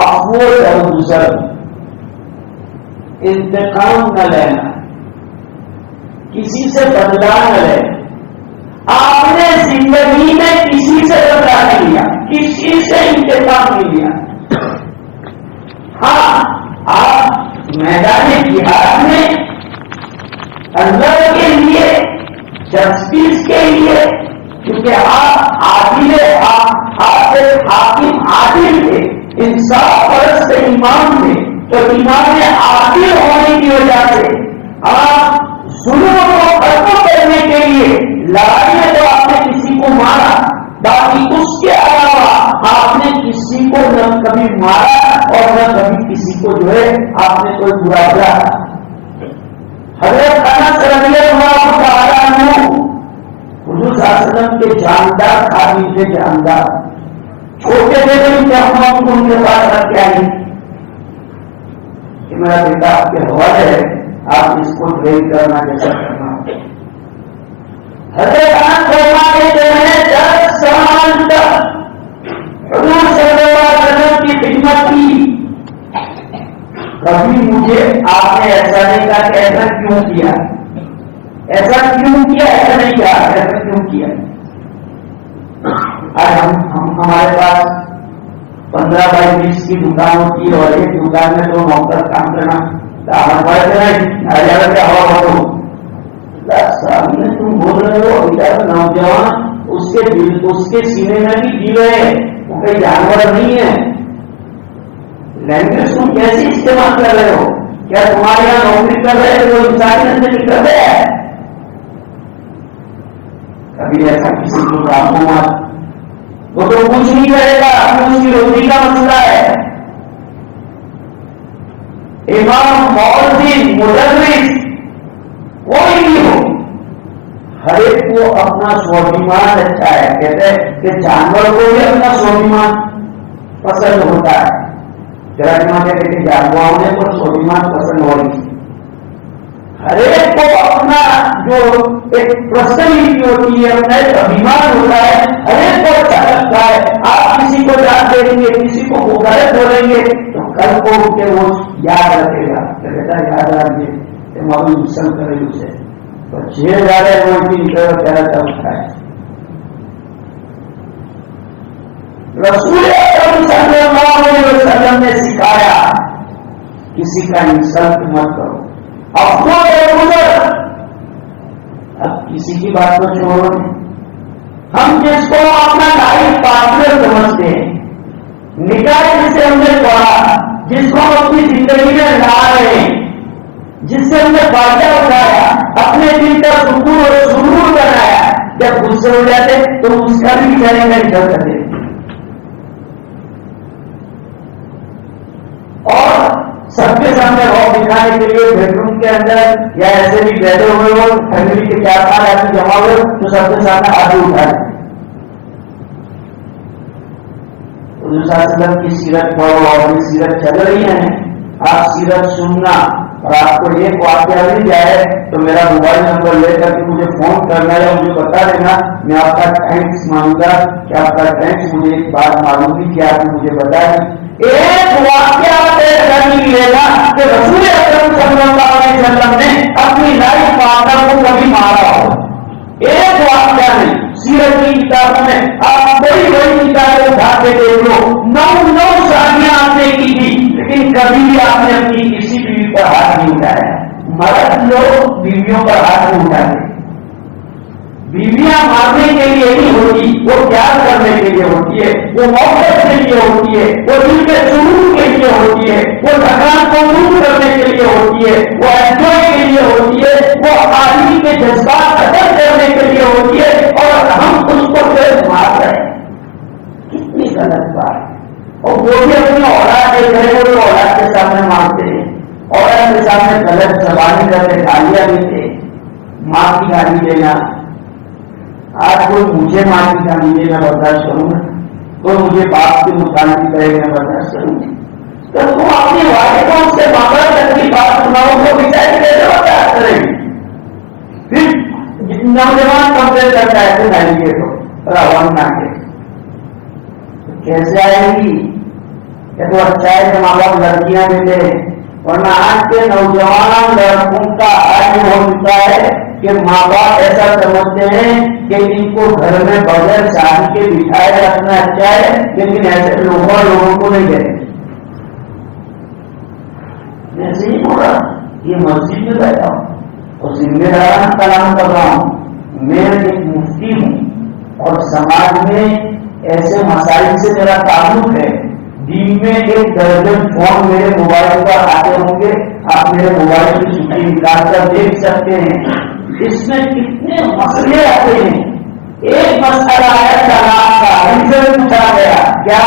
عفو درگزر، انتقام نہ لینا، کسی سے بدلا نہ لے. آپ نے زندگی میں کسی سے بدلا نہیں لیا، کسی سے انتقام نہیں لیا. ہاں آپ میدان جہاد میں اللہ کے لیے، جسٹس کے لیے، کیونکہ آپ عادل، آپ حاکم عادل تھے، انصاف پرست ایمان تھے، تو ایمان عادل ہونے کی وجہ سے آپ ظلم کو ختم کرنے کے لیے لڑائی میں تو آپ نے کسی کو مارا، باقی اس کے علاوہ آپ نے کسی کو نہ کبھی مارا اور نہ کبھی کسی کو جو ہے آپ نے کوئی برا کیا۔ حضرت انس رضی اللہ تعالیٰ عنہ حضور صلی اللہ علیہ وسلم کے جاندار خادم تھے، جاندار چھوٹے تھے تو کیا ہم ان کے پاس رکھ کے آئیں کہ میرا بیٹا آپ کے حوالے ہے، آپ اس کو ٹرین کرنا جیسا کرنا۔ حضرت انس فرماتے ہیں 10 سال تک حضور صلی اللہ علیہ وسلم کی خدمت کی، کبھی مجھے آپ نے ایسا نہیں کہا کہ ایسا کیوں کیا، ایسا کیوں کیا، ایسا نہیں کہا ایسا کیوں کیا۔ آج ہمارے پاس 15 بائی 20 کی دکان ہوتی ہے اور ایک دکان میں 2 نوکر کام کرنا، سامنے تم بول رہے ہو بیچارا نوجوان اس کے سینے میں بھی جیو ہے، وہ کوئی جانور نہیں ہے۔ لینگویج تم کیسے استعمال کر رہے ہو؟ کیا تمہارے یہاں نوکری کر رہے ہیں وہ انسانیت سے نکل رہے ہیں؟ کبھی ایسا کسی کو رابطوں مت، وہ تو کچھ نہیں کرے گا، اس کی روزی کا مسئلہ ہے۔ امام مؤذن مدرس کوئی بھی ہو، ہر ایک کو اپنا سواഭിمان اچھا ہے۔ کہتے ہیں کہ جانور کو بھی اپنا سواಭಿمان پسند ہوتا ہے، کہتے کہ جانوروں نے کو سواಭಿمان پسند ہو رہی ہے۔ ہر ایک کو اپنا جو ایک پرسنلٹی ہوتی ہے، اپنا ایک ابھیمان ہوتا ہے، ہر ایک کو اچھا لگتا ہے۔ آپ کسی کو ڈانٹ دیں گے، کسی کو غلط بولیں گے تو کل کو اٹھ کے وہ یاد رکھے گا کہ بیٹا یاد رکھیے کہ معلوم مسل کرے اسے تو 6000 وہ کہنا چاہتا ہے۔ رسول اکرم صلی اللہ علیہ وسلم نے سکھایا کسی کا انسلٹ مت کرو، اب کسی کی بات کو چھوڑو، ہم جس کو اپنا لائف پارٹنر سمجھتے ہیں، نکاح جسے ہم نے پڑھا، جس کو ہم اپنی زندگی میں لا رہے ہیں، جس سے ہم نے فائدہ اٹھایا، اپنے دل کا سکون اور سرور بنایا، جب غصے ہو جاتے تو اس کا بھی کہنے کا انکار کر دیتے اور سب کے سامنے روپ دکھانے کے لیے بیڈ روم کے اندر یا ایسے بھی بیٹھے ہوئے ہو، فیملی کے 4-5 آدمی جمع ہوئے تو سب کے سامنے آگے اٹھائے۔ حضور صلی اللہ علیہ وسلم کی سیرت پڑھو اور سیرت چل رہی ہے، آپ سیرت سننا اور آپ کو ایک واقعہ مل جائے تو میرا موبائل نمبر لے کر کے مجھے فون کرنا یا مجھے بتا دینا، میں آپ کا تھینکس مانوں گا کہ آپ کا تھینکس، مجھے ایک بات معلوم تھی کہ آپ نے مجھے بتایا۔ ایک واقعہ ملے گا کہ رسول اکرم صلی اللہ علیہ وسلم نے اپنی لائف پارٹنر کو کبھی مارا ہو، ایک واقعہ نہیں۔ سیرت کی کتابوں میں آپ بڑی بڑی کتابیں اٹھا کے دیکھ لو، 9 شادیاں آپ نے کی تھی لیکن کبھی بھی آپ نے اپنی کسی بیوی پر ہاتھ نہیں اٹھایا۔ مرد لوگ بیویوں پر ہاتھ نہیں اٹھاتے، بیویاں مارنے کے لیے نہیں ہوتی، وہ پیار کرنے کے لیے ہوتی ہے، وہ محبت کے لیے ہوتی ہے، وہ دل کے سرور کے لیے ہوتی ہے، وہ تھکان کو دور کرنے کے لیے ہوتی ہے، وہ انجوائے کے لیے ہوتی ہے، وہ آدمی کے جذبات ختم کرنے کے لیے ہوتی ہے، اور ہم اس کو پھر مار رہے ہیں۔ کتنی غلط بات ہے۔ اور وہ بھی اپنی اولاد کے گھر وہ اولاد کے سامنے مارتے ہیں، اولاد کے سامنے غلط زبانی کرتے، گالیاں دیتے، ماں کی گالی دینا۔ آج کوئی مجھے ماں کی گالی دے میں برداشت کروں گا، کوئی مجھے باپ کے مطابق کرے میں برداشت کروں گا، تو تم اپنی والدہ اس سے ماں باپ تک کی بات سناؤ تو بیچاری کیسے برداشت کرے گی؟ پھر نوجوان کمپلین کرتا ہے تو نہیں گے تو راون نہ کے کیسے آئے گی؟ کہ تو اچھا ہے کہ ماں باپ لڑکیاں دیتے ہیں، ورنہ آج کے نوجوان لڑکوں کا آج ہو چکا ہے کہ ماں باپ ایسا سمجھتے ہیں کہ ان کو گھر میں بغیر شادی کے بٹھائے رکھنا اچھا ہے، لیکن ایسے لوگوں کو نہیں کہتے۔ میں سے نہیں بول رہا، یہ مسجد میں بیٹھا ہوں اور ذمہ داران کلام کر رہا ہوں، میں ایک مفتی ہوں اور سماج میں ایسے مسائل سے میرا تعلق ہے، دن میں 1 درجن فون میرے موبائل پر آتے ہوں گے. آپ میرے موبائل کی چھٹی نکال کر دیکھ سکتے ہیں. اس میں کتنے مسئلے آتے ہیں. ایک مسئلہ ہے طلاق کا. ریزن پوچھا گیا کیا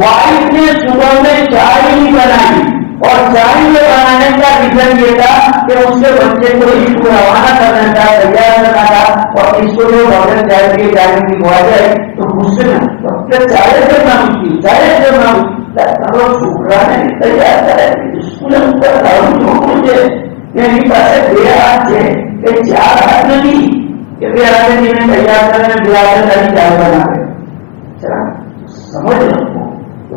وائف نے صبح میں چائے نہیں بنائی اور چائے میں بنانے کا ریزن یہ تھا کہ اس کے بچے کو اس کو روانہ کرنا تھا, تیار کرنا تھا, اور اس کو جو بغیر چائے کے جانے کی ہوا جائے تو غصے میں چائے سے نہ ہوتی, چائے سے نہ ہوتی. છોકરાને તૈયાર કરે સ્કૂલે ઉપર લાવું છોકરું છે એની પાસે 2 હાથ છે કે 4 હાથ નથી કે 2 હાથે એને તૈયાર કરે 2 હાથે તારી ચાય બનાવે. સમજ લો તો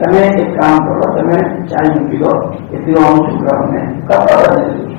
તમે એક કામ કરો, તમે ચાય મૂકી દો એટલી હું છોકરાઓને કપડા બદલી દઉં.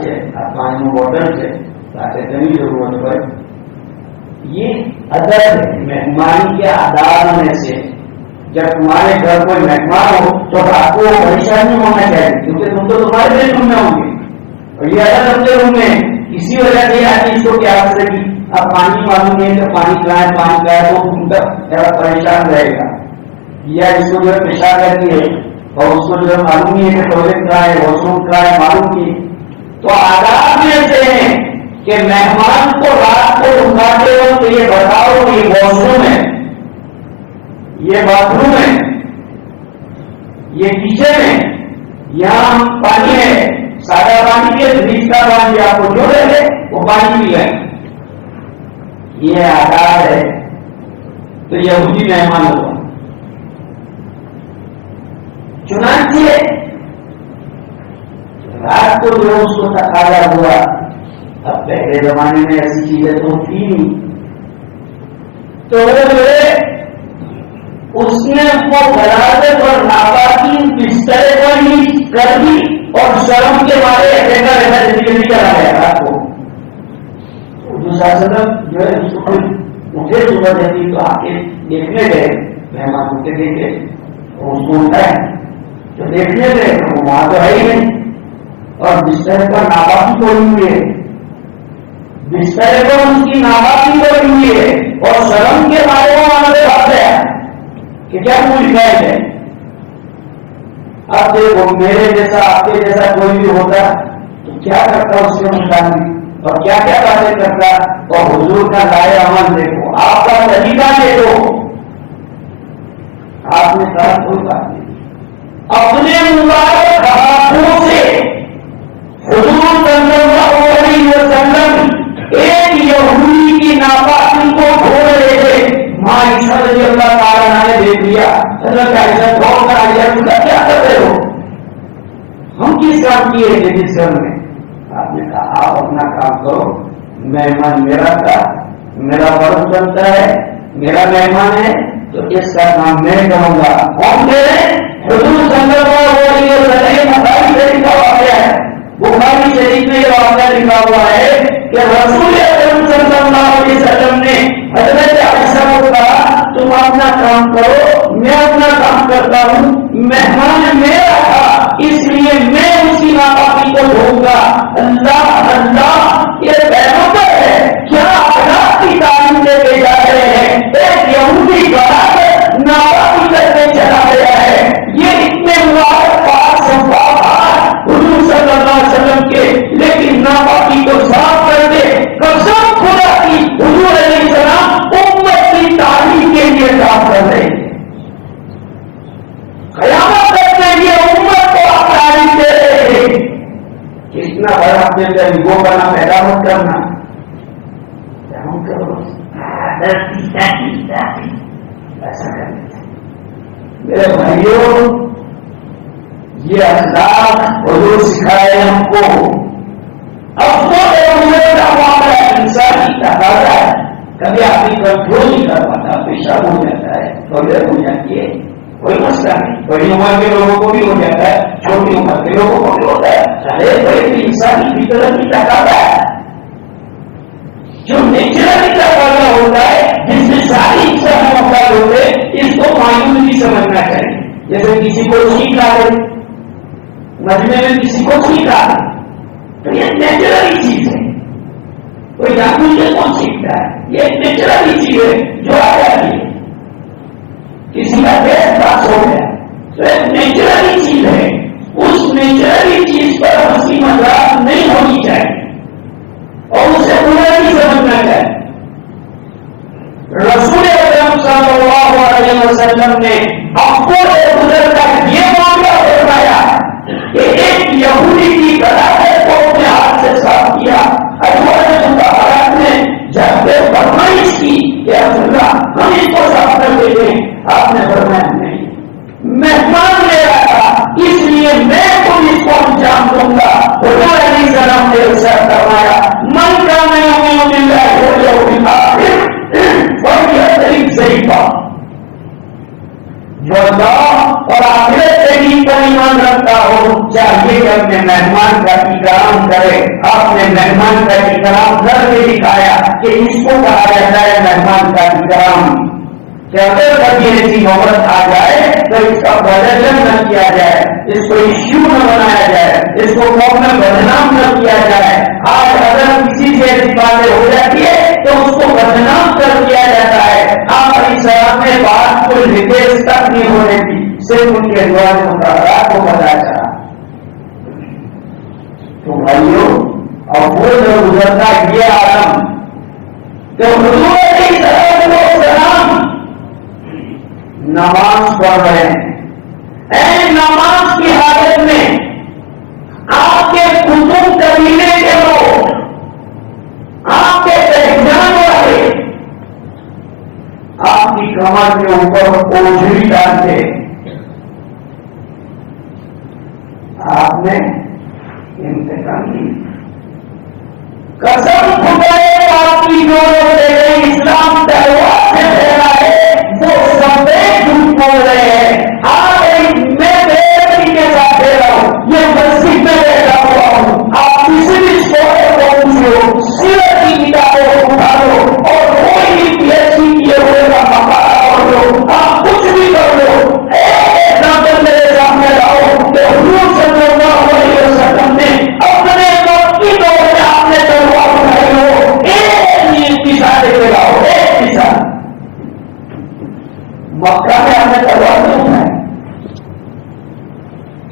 છે, આ પાણીનું બોટલ છે, સાથે તેની જરૂરત હોય. یہ ادب ہے، مہمانی کے آداب میں سے۔ جب تمہارے گھر کوئی مہمان ہو تو آپ کو پریشان نہیں ہونا چاہیے، کیونکہ تم تو تمہارے بیڈ روم میں ہوں گے اور یہ الگ اپنے روم میں، اسی وجہ سے آدمی اس کو کیا کر سکے اب پانی معلوم نہیں تو پانی پلائے تو تم تک تھوڑا پریشان رہے گا، یا اس کو جو ہے پیشاب کرتی ہے اور اس کو جو ہے معلوم نہیں ہے کہ ٹوائلٹ کا ہے واش روم کا ہے معلوم نہیں، تو آداب میں سے ہیں کہ مہمان کو رات کو اٹھاتے ہو تو یہ بتاؤ یہ واش روم ہے، یہ باتھ روم ہے، یہ کچن ہے، یہاں پانی ہے، سادہ پانی ہے، فریج کا پانی آپ کو جو رہے وہ پانی بھی ہے، یہ آداب ہے۔ تو یہودی مہمان ہوگا، چنانچہ رات کو جو اس کو تقاضا ہوا، اب پہلے زمانے میں ایسی چیزیں تو تھی نہیں، تو اس نے وہ غلاظت اور ناپاکی بستر پر ہی کر دی اور شرم کے مارے ایسا جلدی کرا گیا رات کو۔ جو ہے اٹھے صبح جلدی تو آ کے دیکھنے گئے، مہمان اٹھے دیکھے اور اس کو اٹھائے تو دیکھنے گئے تو وہاں تو ہے ہی نہیں، اور بستر پر ناپاکی کوئی ہوئی ہے، بستر پر اس کی ناپاکی کوئی ہوئی ہے اور شرم کے مارے وہ وہاں سے بھاگ گیا کہ کیا کوئی شکایت ہے۔ اب دیکھو میرے جیسا آپ کے جیسا کوئی بھی ہوتا تو کیا کرتا اس کے مطابق اور کیا کیا باتیں کرتا، اور حضور کا لائے عمل دیکھو، آپ کا طریقہ دیکھو، آپ نے کہا کوئی بات نہیں، اپنے مبارک ہاتھوں سے حضور صلی اللہ علیہ وسلم ایک یہودی کی ناپاکی کو دھو رہے تھے، ماں عائشہ رضی اللہ تعالیٰ نے دیکھ لیا، حضرت عائشہ غور کر آئیے کیا کر رہے ہو، ہم کس کام کیے تھے جس گھر میں؟ آپ نے کہا آپ اپنا کام کرو، مہمان میرا تھا، میرا فرض بنتا ہے، میرا مہمان ہے تو اس کا کام میں کروں گا۔ کون دے رہے؟ حضور صلی اللہ علیہ وسلم بخاری شریف کا واقعہ ہے، بخاری شریف میں یہ واقعہ لکھا ہوا ہے کہ رسول اکرم صلی اللہ علیہ وسلم نے حضرت عائشہ کو کہا تم اپنا کام کرو، میں اپنا کام کرتا ہوں، مہمان میرا تھا اس لیے میں اسی ناپاکی کو دھوؤں گا۔ اللہ اللہ یہ پیغمبر ہے کیا اخلاق کی تعلیم دے کے جا رہے ہیں، ایک یہودی غلاظت ناپاکی کر کے چلا گیا ہے، یہ اتنے مبارک پاک صفحات حضور صلی اللہ علیہ وسلم کے، لیکن ناپاکی کو صاف کر دے، قسم خدا کی حضور علیہ السلام امت کی تعلیم کے لیے کام کر رہے ہیں، قیامت تک کے لیے امت کو آپ تعلیم دے رہے ہیں کہ اتنا بڑا اپنے طریقوں بنا پیدا مت کرنا، ایسا کرنا۔ میرے بھائیوں یہ اخلاق حضور سکھائے ہم کو، کا معاملہ انسانی تقاضا ہے، کبھی آدمی کنٹرول نہیں کر پاتا، پیشاب ہو جاتا ہے، ٹوائلٹ ہو جاتی ہے، کوئی مسئلہ نہیں، بڑی عمر کے لوگوں کو بھی ہو جاتا ہے، چھوٹی عمر کے لوگوں کو بھی ہوتا ہے، ارے بڑی انسانی فطرت کی تقاضا ہے، جو نیچرلی تقاضا ہوتا ہے جس میں ساری انسان محتاج ہوتے اس کو مایوس نہیں سمجھنا چاہیے۔ جیسے کسی کو چھینک آ گئی، مجمے میں کسی کو چھینک آ گئی تو یہ نیچرلی چیز ہے، کوئی جانور سے کون سیکھتا ہے، یہ ایک نیچرلی چیز ہے جو آ جاتی ہے، کسی کا گیس پاس ہو گیا تو ایک نیچرلی چیز ہے، اس نیچرلی چیز پر ہنسی مذاق نہیں ہونی چاہیے اور اسے برا نہیں سمجھنا چاہیے۔ رسول اکرم صلی اللہ علیہ وسلم نے اپنے گزر کر یہ معاملہ بتایا کہ ایک یہودی کی غلاظت کو اپنے ہاتھ سے صاف کیا، نے جب فرمائش کی کہ اللہ ہم اس کو صاف کر دیتے ہیں، آپ نے فرمایا نہیں، مہمان میرا تھا اس لیے میں خود اس کو انجام دوں گا۔ حضور علیہ السلام نے ارشاد فرمایا من کان یؤمن باللہ والیوم الآخر فلیحترم ضیفہ، جو اللہ اور آخرت سے بھی پر ایمان رکھتا ہو چاہیے کہ اپنے مہمان کا اکرام کرے۔ آپ نے مہمان کا اکرام کر کے دکھایا کہ کہ اس کو کہا جاتا ہے مہمان کا اکرام، کہ اگر کبھی ایسی نوبت آ جائے تو اس کا بدلن نہ کیا جائے، اس کو ایشو نہ بنایا جائے، اس کو قوم میں بدنام نہ کیا جائے۔ آج اگر کسی سے ایسی باتیں ہو جاتی ہے تو اس کو بدنام کر دیا جاتا ہے۔ آپ علیہ السلام نے بات کو ریپیس تک نہیں ہونے دی، صرف ان کے دعا مطالعات کو پتا چلا۔ تو بھائیوں، اب وہ جو گزرتا یہ عالم کہ حضور علیہ السلام نماز پڑھ رہے ہیں، اے نماز کی حالت میں آپ کے کتب قبیلے کے لوگ، آپ کے پہچان والے آپ کی کمر کے اوپر اوجھڑی ڈالتے، آپ نے انتقام کی قسم خدائے آپ کی جو اسلام تہوار سے پھیلا ہے وہ سب جھوٹ بول رہے ہیں۔ آج میں بے کے ساتھ دے رہا ہوں، یہ مسجد میں بیٹھا ہوا ہوں، آپ کسی بھی شعبے کو پوچھو، سیرت کی کتابوں کو اٹھا لو اور کوئی بھی پی ایچ ڈی کیے ہوئے کا مقالہ پڑھ لو، آپ کچھ بھی کر لو، ایک ایگزامپل میرے سامنے لاؤ کہ حضور صلی اللہ علیہ وسلم نے اپنے وقت کی دور میں آپ نے تلوار اٹھائی ہو، ایک مثال لے لاؤ، ایک مثال۔ مکہ میں آپ نے تلوار نہیں اٹھائی،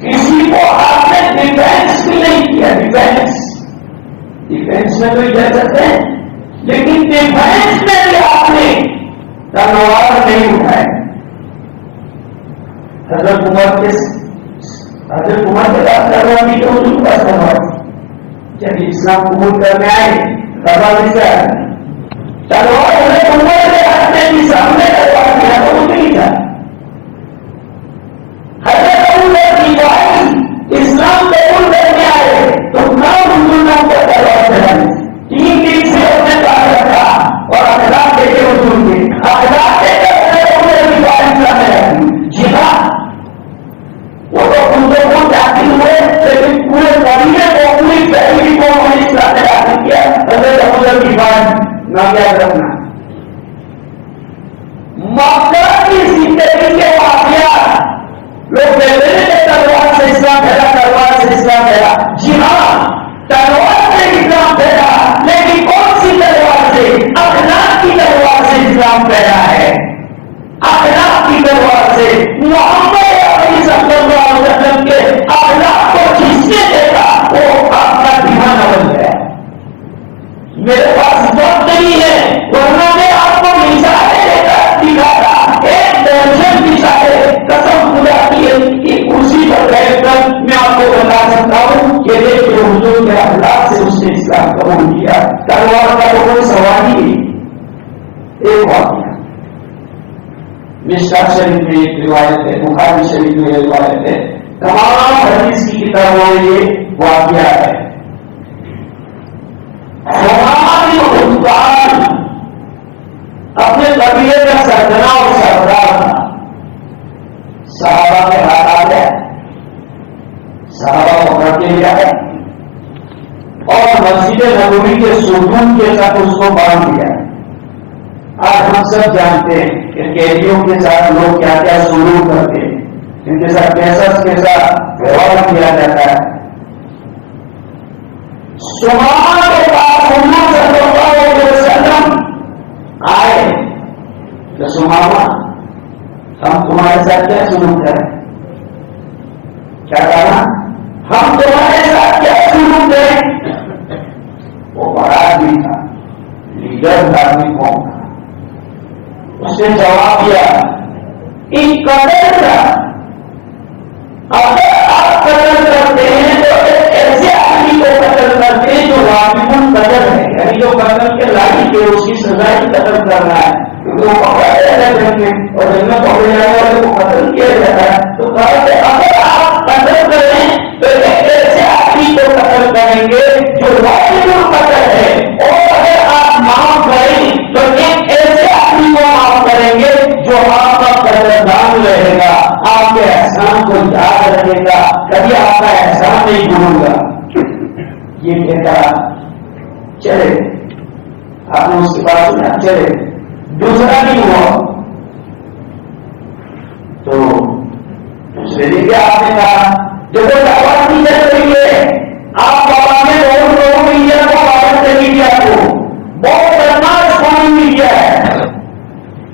کسی کو آپ نے ڈیفینس بھی نہیں کیا، ڈیفینس میں تو اجازت ہے، لیکن ڈیفینس میں بھی آپ نے تلوار نہیں اٹھائے۔ حضرت عمر کے پاس تلوار بھی تو ان کے پاس تلوار تھی، جب اسلام قبول کرنے آئے تلوار سے آئے، تلوار حضرت عمر کے ہاتھ میں سامنے تلوار کیا تو وہ نہیں تھا۔ حضرت عمر کی بھائی اسلام قبول کرنے آئے تو حضور کو تلوار چلائی، 3 دن سے اپنے پاس رکھا اور اخلاق دے کے حضور کے اخلاق دے کر حضرت عمر کی بھائی اسلام میں رکھی۔ جی ہاں، وہ تو خود داخل ہوئے، لیکن پورے قبیلے کو، پوری فیملی کو انہوں نے اسلام میں داخل کیا۔ حضرت عمر کی بھائی نہ یاد رکھنا، مکہ کی زندگی کے واقعات لوگ کہتے ہیں کہ تلوار سے اسلام پھیلا، تلوار سے اسلام پھیلا۔ جی ہاں، تلوار سے اسلام پھیلا، لیکن کون سی تلوار سے؟ اخلاق کی تلوار سے اسلام پھیلا ہے، اخلاق کی تلوار سے۔ محمد صلی اللہ علیہ وسلم کے اخلاق کو جس نے دیکھا وہ آپ کا دیوانہ بن گیا۔ میرے پاس وقت نہیں ہے ورنہ میں آپ کو مثالیں دکھاتا، ایک درجن مثالیں قسم خدا کی کرسی پر بیٹھ کر میں آپ کو بتا سکتا ہوں کہ دیکھو حضور کے اخلاق سے اس نے اسلام قبول کیا۔ تلوار کا تو کوئی سوال ہی نہیں۔ ایک واقعہ مشکات شریف میں ایک روایت ہے، بخاری شریف میں ایک روایت ہے، تمام حدیث کی کتابوں میں یہ واقعہ ہے۔ ہماری حکمران اپنے قبیلے کا سردنا اور سردار تھا، صحابہ کے ہاتھ آ گئے، صحابہ پکڑ کے لے آئے اور مسجد نبوی کے ستون کے ساتھ اس کو باندھ دیا۔ آج ہم سب جانتے ہیں کہ قیدیوں کے ساتھ لوگ کیا کیا سلوک کرتے ہیں، ان کے ساتھ کیسا ویوہار کیا جاتا ہے۔ سماما کے پاس حضور صلی اللہ علیہ وسلم آئے کہ سماما ہم تمہارے ساتھ کیا سلوک کریں؟ کیا کہا؟ ہم تمہارے ساتھ کیا سلوک کریں؟ وہ بڑا آدمی تھا، لیڈر آدمی قوم تھا، اس نے جواب دیا ان قدر کا اگر آپ قتل کرتے ہیں تو ایسے آدمی کو قتل کرتے ہیں جو واقف القدر ہے، یعنی جو قتل کے لائق ہے، اس کی سزا ہی قتل کرنا ہے، کیونکہ وہ پکڑا جاتا ہے جنگ میں اور جنگ میں پکڑے جانے والے کو قتل کیا جاتا ہے۔ تو کہا کہ اگر آپ قتل کریں تو ایسے آدمی کو قتل کریں گے جو واقف القدر ہے، اور اگر آپ معاف کریں تو ایک ایسے آدمی کو معاف کریں گے جو آپ کا قدردان رہے گا، آپ کے احسان کو یاد رکھے گا، کبھی آپ کا احسان نہیں بھولوں گا۔ یہ کہتا چلے آپ نے اس کے پاس سنا چلے دوسرا نہیں ہوا تو دوسرے دن کیا آپ نے کہا دیکھو دعوت نہیں چل رہی ہے آپ بابا نے بہت لوگوں میڈیا کو بابت کر لیجیے آپ کو بہت بدماش پانی میڈیا ہے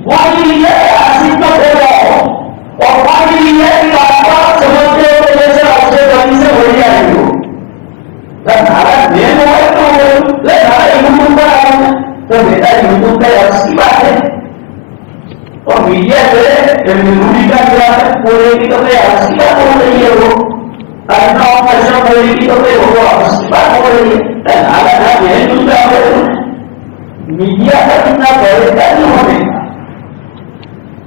پانی میڈیا ہے آصف کو ہو جاؤ اور پانی میڈیا کی بات سمجھتے ہو تو جیسے آپ سے بنی سے ہو جائے گی میں موبائل تو یوٹیوب پر آؤں تو بیٹا یوٹیوب کا عرض کی بات ہے اور میڈیا جو ہے میموری کا کیا ہے بولے گی تو عرض کی بات ہو رہی ہے وہ پیسہ بولے گی تو وہ عرض کی بات ہو رہی ہے میڈیا کا کتنا بڑے کا نہیں ہونے کا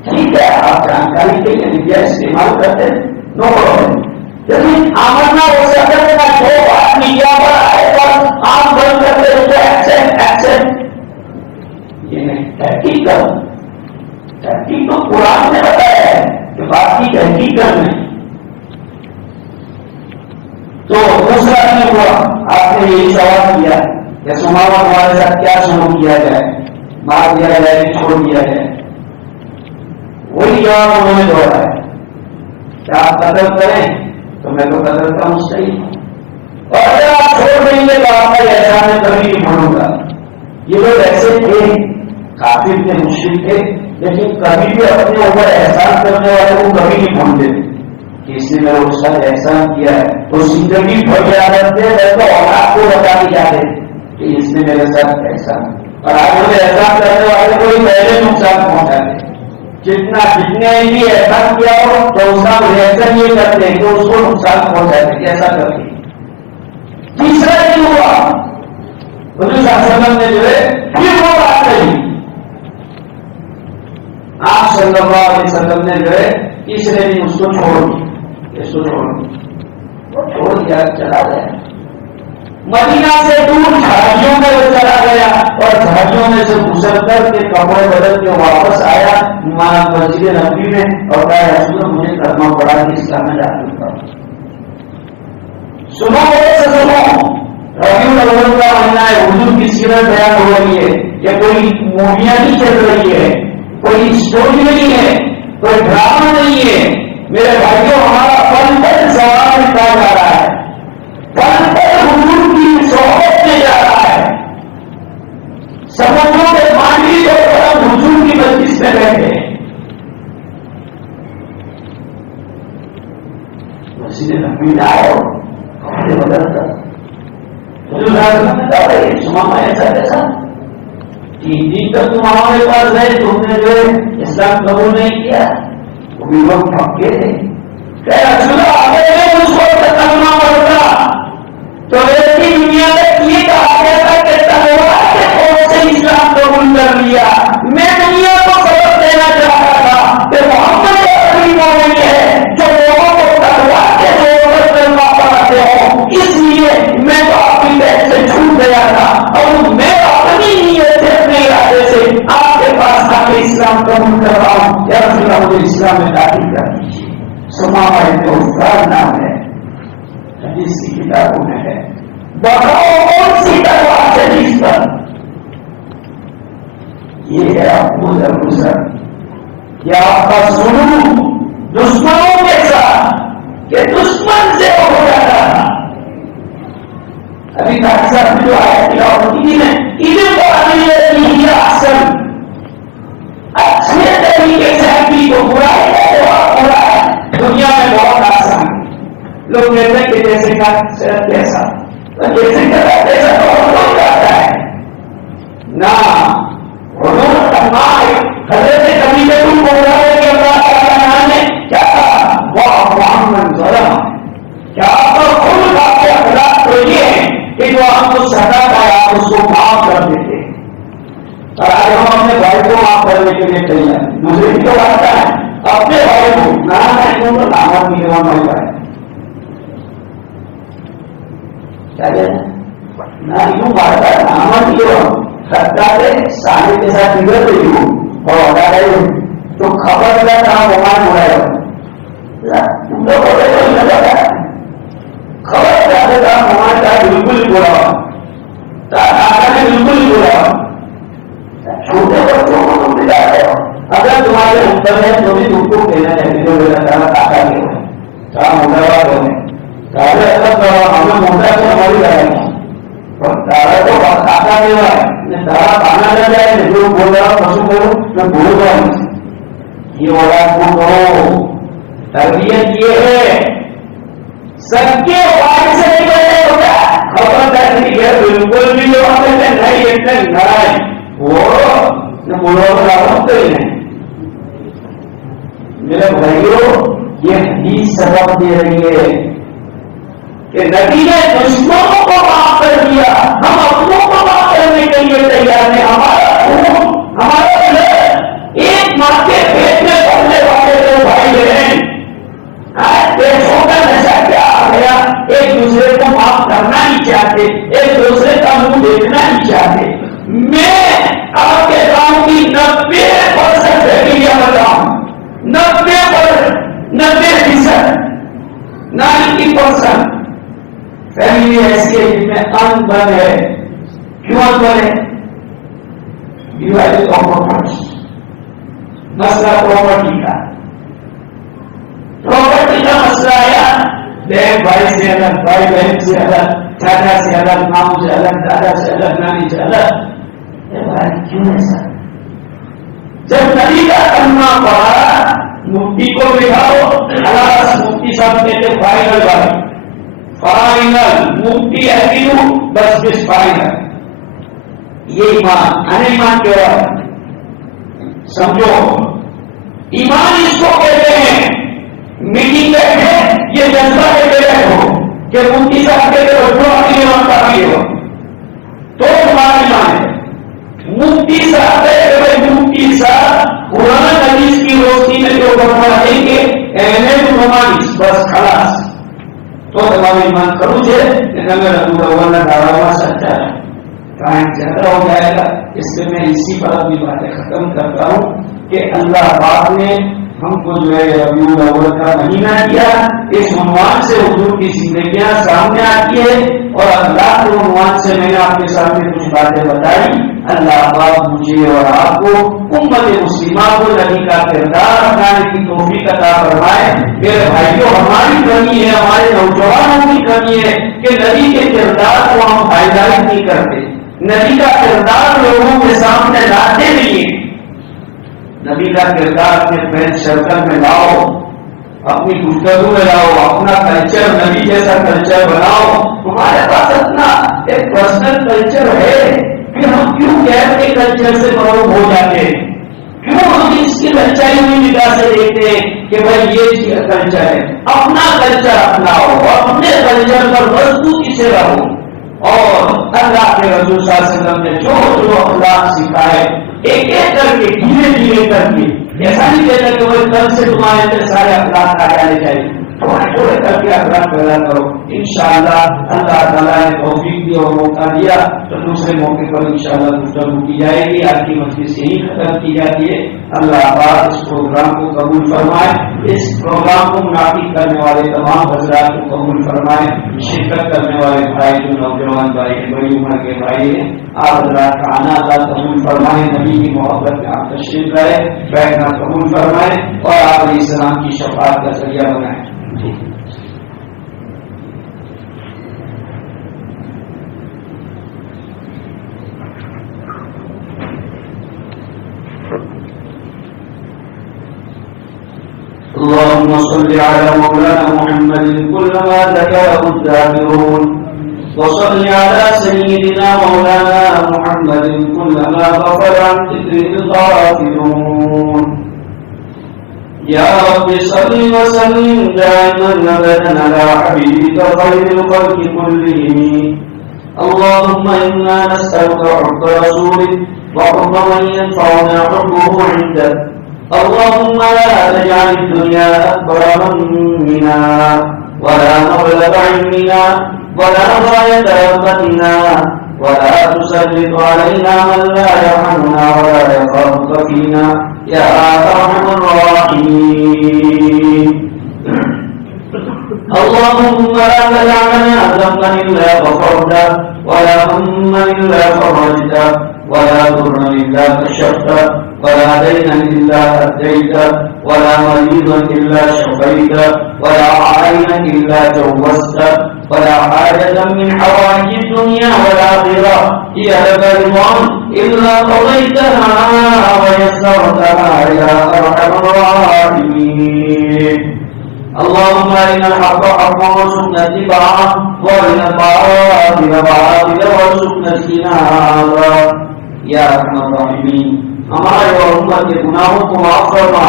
ٹھیک ہے آپ جانکاری کے لیے میڈیا استعمال کرتے ہیں نو پرابلم لیکن آمدنا ہو سکتا ہے جو بات میڈیا پر آئے پر آپ بند کرتے اس کو ایکسپٹ یہ نہیں تحقیق تو قرآن نے بتایا ہے کہ بات کی تحقیق کرنا تو دوسرا نہیں ہوا آپ نے یہی سوال کیا کہ سماوا ہمارے ساتھ کیا شروع کیا جائے مار دیا جائے کہ چھوڑ دیا جائے وہی جواب انہوں نے دوہرایا ہے کیا آپ قدر کریں تو میں تو قدر کا مستحق اور اگر آپ چھوڑ دیں گے تو آپ کا احسان میں کبھی نہیں بھولوں گا یہ لوگ ایسے تھے کافر تھے مشرک تھے لیکن کبھی بھی اپنے اوپر احسان کرنے والے کو کبھی نہیں بھولتے کہ اس نے میرے اس ساتھ احسان کیا ہے تو زندگی بھر یاد رکھتے ہیں تو اولاد کو بتا کے جاتے کہ اس نے میرے ساتھ احسان اور آج مجھے احسان کرنے والے کو ہی پہلے نقصان پہنچاتے جتنے بھی احسان کیا ہو تو اس کا ریئیکشن یہ کرتے ہیں کہ اس کو نقصان پہنچاتے کیسا کرتے تیسرا نہیں ہوا حضور صلی اللہ علیہ وسلم نے جو ہے پھر وہ بات کہی آپ صلی اللہ علیہ وسلم نے جو ہے تیسرے دن اس کو چھوڑ دیا اس کو چھوڑ دیا چلا گیا مدینہ سے دور جھاڑیوں میں وہ چلا گیا اور جھاڑیوں میں سے گزر کر کے کپڑے بدل کے واپس آیا مسجد نبوی میں اور کہا رسول مجھے کرنا پڑا کہ اسلام میں داخل کروں سنو میرے سے سنو ربیع الاول کا مہینہ ہے حضور کی سیرت بیان ہو رہی ہے یا کوئی موویاں نہیں چل رہی ہے کوئی اسٹوری نہیں ہے کوئی ڈرامہ نہیں ہے میرے بھائیوں ہمارا پل پل سوال مٹا جا رہا ہے پل پل حضور کی صحبت میں جا رہا ہے سمجھو کہ مانڈی اور کرم حضور کی مجلس میں بیٹھے مسجد نبوی میں آئے کپڑے بدل کر سماما ایسا کیسا 3 دن تک تم ہمارے پاس رہے تم نے جو ہے اسلام قبول نہیں کیا وہ بھی لوگ پکے تھے اس کو کرنا پڑتا تو ایسی دنیا میں یہ کہا گیا تھا کہ تلوار کے خوف سے اسلام قبول کر لیا میں دنیا کو سبق دینا چاہتا تھا کہ محمد ایسی مومن ہے جو لوگوں کو تلوار کے زور پر کلمہ پڑھاتے ہو اس لیے میں تو آپ کی بیٹھ سے چھوٹ گیا تھا اور میں اپنی نیت سے اپنے ارادے سے آپ کے پاس آ کے اسلام قبول کر رہا ہوں یا رسول اللہ مجھے اسلام میں داخل کر دیجیے سماما ابن عثمان نام ہے حدیث کی کتابوں میں ہے بتاؤ کون سی تلوار سے جس پر یہ ہے ابو ذر گزر یا آپ کا سلوک دشمنوں کے ساتھ کہ دشمن سے ہو جاتا تھا ابھی ڈاکٹر صاحب جو آیا تلاوت کی ہے علم کو احسن اچھے طریقے سے حقیقی کو برائی کا جواب ہو رہا ہے دنیا میں بہت آسان ہے لوگ کہتے ہیں کہ جیسے کا صرف کیسا جیسے کا ایسا بہت ہو جاتا ہے نہ حضرت کبھی سے تم بول رہا ہے کہ اللہ تعالیٰ نے کیا کہا وہ محمد ظلم کیا آپ کا خود آپ کے اخلاق تو یہ ہے کہ جو آپ کو سزا پایا آپ اس کو معاف کر دیتے اور آج ہم اپنے بھائی کو معاف کرنے کے لیے تیار مجھے بھی تو آتا ہے اپنے بھائی کو نہ تو دعوت نہیں دینا ہو جائے کیا کہتے نہ یوں بات ہے نامت یہ سرکا سے سارے کے ساتھ بگڑ رہی ہوں اور بتا رہے ہوں تو خبر کا کام وہاں ہو رہا ہے تم تو بولے تو لگا ہے خبر کا کام وہاں کا بالکل بولا نے بالکل بولا بن ہے تو بھی تم کو کہنا چاہیے جو میرا تعالیٰ کاٹا کے ہو کہاں موٹا بات ہو تعالیٰ ایسا ہمیں موٹا تو ہماری لڑائی تعالیٰ تو کاٹا کے ہوا ہے تعالیٰ کھانا نہ جائے جو بول رہا ہوں پشو کرو میں بول رہا ہوں یہ اولاد کو کرو تربیت یہ ہے سب کے پاس سے نہیں بنے ہوگا خبردار نہیں ہے بالکل بھی جو ہم نے نہیں اتنے نہیں وہ بولو تو ہی نہیں میرے بھائیوں یہ حدیث سبق دے رہی ہے کہ نبی نے دشمنوں کو معاف کر دیا ہم اپنوں کو معاف کرنے کے لیے تیار ہیں ہمارا ایک ماں کے پیٹ میں پڑنے والے دو بھائی بہن آج پیسوں کا نشہ کیا آ گیا ایک دوسرے کو معاف کرنا نہیں چاہتے ایک دوسرے کا منہ دیکھنا نہیں چاہتے میں آپ کے گاؤں کی 90% فیملیاں بتاؤں 90% فیملی ایسی ہے جن میں ان بن ہے کیوں ان بن ہے ڈیوائڈ مسئلہ پراپرٹی کا مسئلہ آیا بہن بھائی سے الگ بھائی بہن سے الگ چاچا سے الگ ماموں سے الگ دادا سے الگ نانی سے الگ کیوں ایسا جب نبی کا کلمہ پڑھا مفتی کو بٹھاؤ خلاص مفتی صاحب کہتے فائنل مفتی اہلیو بس فائنل یہ ایمان ایمان کیا ہے سمجھو ایمان اس کو کہتے ہیں میٹنگ بیٹھے یہ جلسہ کے بیٹھے ہو کہ مفتی صاحب کہتے ہو جو اپنی ایمان کا بھی ہو تو تمہارا ایمان ہے مفتی صاحب مفتی صاحب قرآن حدیث کی روشنی میں جو بتوا دیں گے بس خلاص تو تمہارا ایمان کروں دعوا سچا ہے کہیں جھگڑا ہو جائے گا اس سے میں اسی پر اپنی باتیں ختم کرتا ہوں کہ اللہ پاک نے ہم کو جو ہے ربیع الاول کا مہینہ دیا اس عنوان سے حضور کی زندگیاں سامنے آتی ہے اور اللہ کے عنوان سے میں نے آپ کے سامنے کچھ باتیں بتائی اللہ پاک مجھے اور آپ کو امت مسلمہ کو نبی کا کردار اپنانے کی توفیق عطا فرمائے میرے بھائیوں ہماری کمی ہے ہمارے نوجوانوں کی کمی ہے کہ نبی کے کردار کو ہم ہائی لائٹ نہیں کرتے نبی کا کردار لوگوں کے سامنے لاتے نہیں ہیں نبی کا کردار اپنے فرینڈ سرکل میں لاؤ اپنی گفتگو میں لاؤ اپنا کلچر نبی جیسا کلچر بناؤ ہمارے پاس اپنا ایک پرسنل کلچر ہے کہ ہم کیوں غیر کے کلچر سے محروم ہو جاتے ہیں کیوں ہم اس کی سچائی ہوئی نگاہ سے دیکھتے ہیں کہ بھائی یہ کلچر ہے اپنا کلچر اپناؤ اپنے کلچر پر مضبوطی سے رہو اور اللہ کے رسول صلی اللہ علیہ وسلم نے جو اخلاق سکھائے ایک ایک کر کے دھیرے دھیرے کر کے ایسا نہیں کہتا کہ وہ کل سے تمہارے اندر سارے اخلاق آ جانے چاہیے تھوڑے تھوڑے کر کے اخلاق پیدا کرو انشاءاللہ اللہ تعالیٰ نے توفیق دی اور موقع دیا تو دوسرے موقع پر انشاءاللہ گفتگو کی جائے گی آج کی مجلس یہی ختم کی جاتی ہے اللہ پاک اس پروگرام کو قبول فرمائے اس پروگرام کو منعقد کرنے والے تمام حضرات کو قبول فرمائے شرکت کرنے والے بھائی جو نوجوان بھائی ہیں بڑی عمر کے بھائی ہیں آپ حضرات کا آنا اللہ قبول فرمائے نبی کی محبت میں آپ تشریف لائے بیٹھنا قبول فرمائے اور آپ علیہ السلام کی شفاعت کا ذریعہ بنائیں اللهم صل على مولانا محمد كلما ذكره الذاكرون وصل على سيدنا مولانا محمد كلما غفل عن ذكره الغافلون يا رب صل وسلم دائما ابدا على حبيبك خير الخلق كلهم اللهم انا نسالك حب رسولك وحب من ينفعنا حبه عندك اللهم لا تجعل الدنيا أكبر همنا ولا مبلغ علمنا ولا غاية رغبتنا ولا تسلط علينا من لا يرحمنا ولا يخافك فينا يا أرحم الراحمين اللهم لا تدع لنا ذنبا إلا غفرته ولا هما إلا فرجته ولا ضرا إلا كشفته ولا دينا إلا أديته ولا مريضا إلا شفيته ولا عينا إلا جوزته ولا حاجة من حوائج الدنيا والآخرة هي لك رضا إلا قضيتها ويسرتها يا أرحم الراحمين. اللهم أرنا الحق حقا وارزقنا اتباعه وأرنا الباطل باطلا وارزقنا اجتنابه یا ارحم الراحمین. ہمارے اور امت کے گناہوں کو معاف فرما.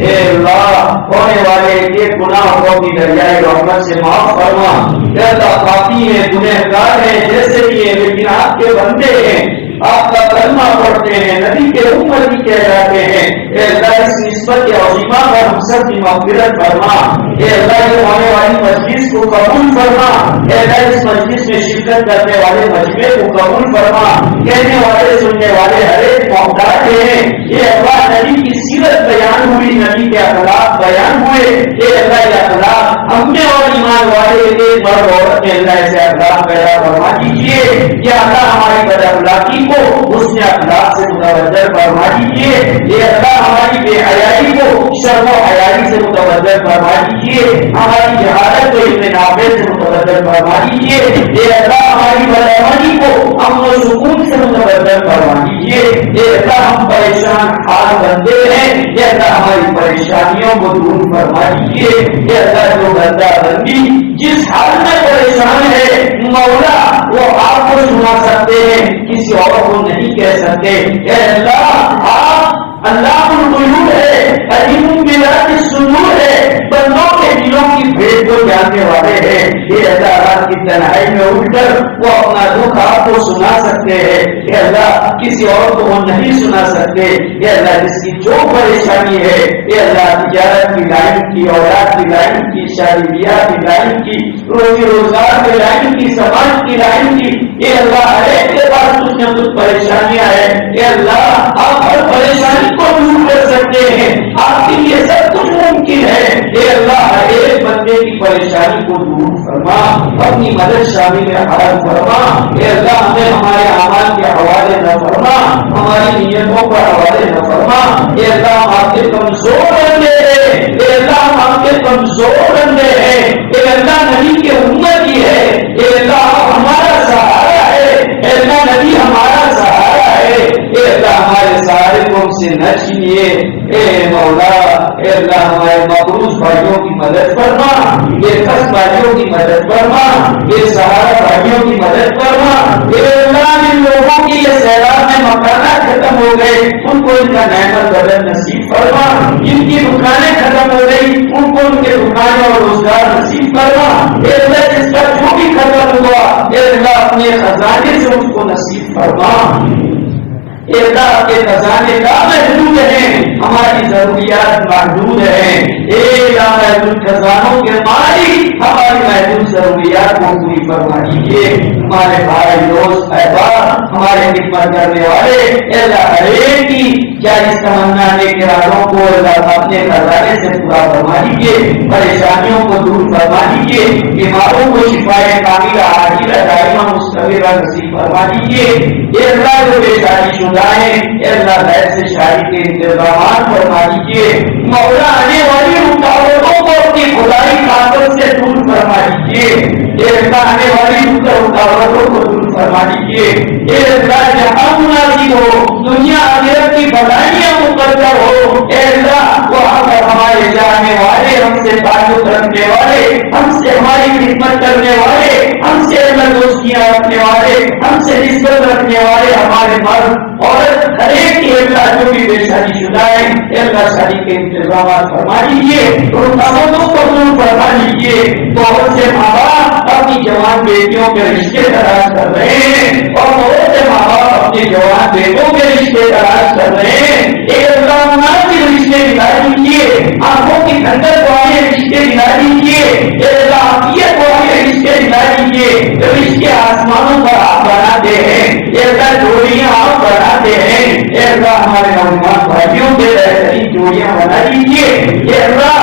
اے اللہ ہونے والے ایک گناہ کو بھی دریائے رحمت سے معاف فرما. اے اللہ پاپی ہیں گنہگار ہیں جیسے بھی ہیں لیکن آپ کے بندے ہیں, آپ کا کلمہ پڑھتے ہیں, نبی کے امتی کہلاتے ہیں. اے اللہ اس نسبت عظیمہ پر ہم سب کی مغفرت فرما. اے اللہ یہ ہونے والی مجلس کو قبول فرما. اے اللہ اس مجلس میں شرکت کرنے والے مجمع کو قبول فرما. کہنے والے سننے والے ہر ایک محتاج ہیں. یہ اللہ نبی کی سیرت بیان ہوئی, نبی کے اخلاق بیان ہوئے. یہ اللہ کے اخلاق ہم نے اور ایمان والے ایک مرد عورت میں اللہ سے اخلاق پیدا فرما دیجیے. یا اللہ ہماری بد اخلاقی کو حسن اخلاق سے متبدل فرما دیجیے. یہ اللہ ہماری بے حیائی کو شرم و حیائی سے متبدل فرما دیجیے. ہماری جہالت کو علم نافع سے متبدل فرما دیجیے. یہ اللہ ہماری بدعملی کو امن و سکون سے متبدل فرما دیجیے. یہ اللہ ہم پریشان حال بندے ہیں, یہ اللہ ہماری پریشانیوں کو دور فرما دیجیے. یہ اللہ جو بندہ بندی جس حال میں پریشان ہے مولا وہ آپ کو سنا سکتے ہیں, کسی اور کو نہیں کہہ سکتے. اے اللہ آپ اللہ الغیوب ہے, علیم بذات الصدور ہے, بندوں کے دلوں کی بھید کو جاننے والے ہیں. یہ اللہ رات کی تنہائی میں اٹھ کر وہ اپنا دکھ آپ کو سنا سکتے ہیں. یہ اللہ کسی اور کو وہ نہیں سنا سکتے. یہ اللہ جس کی جو پریشانی ہے, یہ اللہ تجارت کی لائن کی, اولاد کی لائن کی, شادی بیاہ کی لائن کی, روزی روزگار کی لائن کی, سماج کی لائن کی, یہ اللہ ہر ایک کے پاس کچھ نہ کچھ پریشانیاں ہیں. یہ اللہ آپ ہر پریشانی کو دور کر سکتے ہیں, آپ کے لیے سب کچھ ممکن ہے. اے اللہ ہر ایک بندے کی پریشانی کو دور فرما, اپنی مدد شامل حال فرما. اے اللہ ہمیں ہمارے اعمال کے حوالے نہ فرما, ہماری نیتوں پر حوالے نہ فرما. اے اللہ ہم آپ کے کمزور بندے ہیں, اے اللہ ہم آپ کے کمزور بندے ہیں. اے اللہ نبی کے امتی ہے, اے اللہ ہمارا سہارا ہے, اے اللہ نبی ہمارا سہارا ہے. اے اللہ ہمارے سہارے کو ہم سے نہ چھینیے. اے مولا اے اللہ ہمارے مقروض بھائیوں کی مدد فرما, یہ خس بھائیوں کی مدد فرما, یہ سہارا بھائیوں کی مدد فرما. اے اللہ جن لوگوں کی یہ سیلاب میں مکانات ختم ہو گئے ان کو ان کا نعمت بدل نصیب فرما. جن کی دکانیں ختم ہو گئی ان کو ان کے دکانیں اور روزگار نصیب فرما. اے اللہ جس کا جو بھی ختم ہوا اے اللہ اپنے خزانے سے اس کو نصیب فرما. اے اللہ کے خزانے کا محدود ہیں, ہماری ضروریات محدود ہیں. اے اللہ محدود خزانوں کے مالک ہماری محدود ضروریات کو پوری فرما دیجیے. ہمارے بھائی دوست احباب ہمارے خدمت کرنے والے اے اللہ ہر ایک کی جائز تمنا کے ارادوں کو اللہ اپنے خزانے سے پورا فرما دیجیے. پریشانیوں کو دور فرما دیجیے. بیماروں کو شفائے کاملہ عاجلہ دائمہ مستمرہ نصیب فرما دیجیے. اے اللہ جو بے شادی شدہ ہیں اے اللہ غیر سے شادی کے انتظامات فرما دیجیے. مولا آنے والی رکاوٹوں کو اپنی خدائی طاقت سے دور فرما دیجیے. اے اللہ آنے والی رکاوٹوں کو دور فرما دیجیے. اے اللہ جہاں مناسب ہو دنیا آخرت کی بھلائیاں مقدر ہو اے اللہ وہاں پر ہمارے جانے والے, ہم سے تعلق رکھنے والے, ہم سے ہماری خدمت کرنے والے, ہم سے اللہ دوستیاں رکھنے والے, ہم سے نسبت رکھنے والے ہمارے مرد عورت ہر ایک کی اللہ جو بھی بے شادی شدہ ہے اے اللہ شادی کے انتظامات فرما دیجیے. رکاوٹوں کو دور فرما دیجیے. بہت سے ماں باپ اپنی جوان بیٹیوں کے رشتے تلاش کر رہے ہیں اور بہت سے ماں باپ اپنے جوان بیٹوں کے رشتے تلاش کر رہے ہیں. ایک اللہ مناسب رشتے دلا دیجیے. آنکھوں کی ٹھنڈک والے رشتے دلا دیجیے. ایک عافیت والے رشتے دلا دیجیے. رشتے آسمانوں پر آپ بناتے ہیں, ایک جوڑیاں آپ بناتے ہیں. اے اللہ ہمارے نوجوان بھائیوں کے بہترین جوڑیاں بنا دیجیے. اے اللہ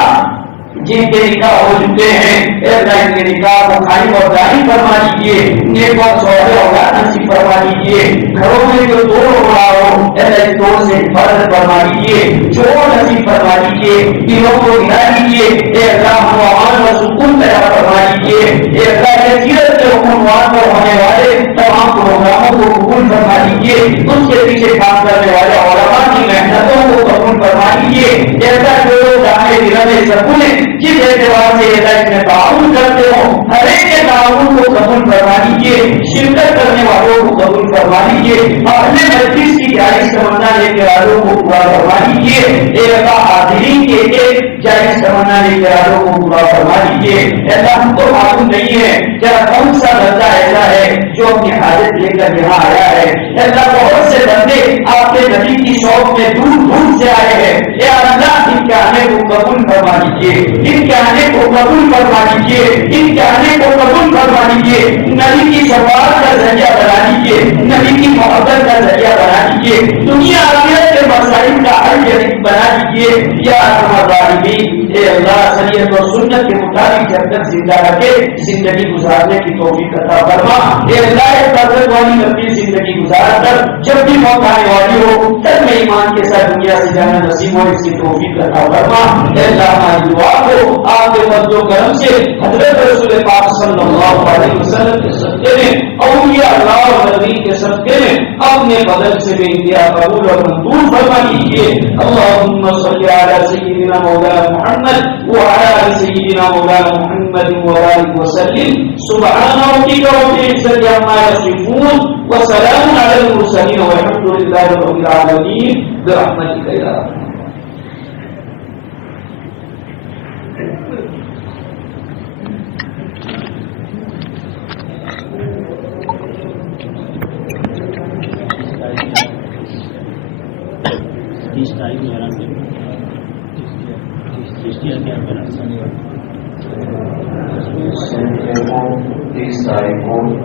جن کے نکاح ہو چکے ہیں، اے اللہ ان کے نکاح کو قائم اور دائم فرما دیجیے، نیک اور صالح اولاد نصیب فرما دیجیے، گھروں میں جو توڑ ہو رہا ہو اے اللہ اس توڑ سے حفاظت فرما دیجیے، جوڑ نصیب فرما دیجیے، دلوں کو ہلا دیجیے، اے اللہ ہم و سکون پیدا فرما دیجیے، اے اللہ کثیرت کے عنوان پر ہونے والے تمام پروگراموں کو قبول فرما دیجیے، اس کے پیچھے کام کرنے والے علماء کی محنتوں کو قبول فرما دیجیے، ایسا جو لوگ آگے دلوں میں سکون جس اعتبار سے اس میں تعاون کرتے ہو ہر ایک کے تعاون کو قبول فرما دیجیے، شرکت کرنے والوں کو قبول فرما دیجیے، اپنے مجلس کی جائز تمنا لے کے والوں کو پورا فرما دیجیے، اے اللہ حاضرین کے ایک جائز تمنا لے کے والوں کو پورا فرما دیجیے، ایسا ہم کو معلوم نہیں ہے کیا کون سا بندہ ایسا ہے جو اپنی حاجت لے کر یہاں آیا ہے، ایسا بہت سے بندے آپ کے نبی کی شوق میں دور دور سے آئے ہیں، اے اللہ ان کے آنے کو قبول فرما دیجیے، ان کے آنے کو قبول فرما دیجیے، ان کے آنے کو قبول فرما دیجیے، نبی کی شفاعت کا ذریعہ بنا دیجیے، نبی کی محبت کا ذریعہ بنا دیجیے، دنیا آخرت کے مسائل کا حل بنا دیجیے، یا ارحم الراحمین اے اللہ شریعت اور سنت کے مطابق جب تک زندہ رکھے زندگی گزارنے کی توفیق عطا فرما، اے اللہ برکت والی لمبی زندگی گزار کر جب بھی موت آنے والی ہو تب میں ایمان کے ساتھ دنیا سے جانا نصیب ہو، اس کی توفیق عطا فرما، اے اللہ ہماری دعا کو آپ کے فضل و کرم سے حضرت رسول پاک صلی اللہ علیہ وسلم کے صدقے میں اولیاء اللہ اور نبی کے صدقے میں اپنے بدل سے بے انتہا قبول اور منظور فرما دیجیے، اللہم صلی علی سیدنا مولانا محمد وعلی آل سیدنا مولانا محمد وبارک وسلم، سبحان ربک رب العزۃ عما یصفون وسلام علی المرسلین والحمد للہ رب العالمین برحمتک یا ارحم۔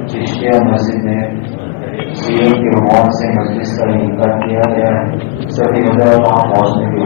چشتیہ مسجد میں سیرت کے عنوان سے مجلس کا انعقاد کیا گیا ہے، سبھی وجہ وہاں پہنچنے کے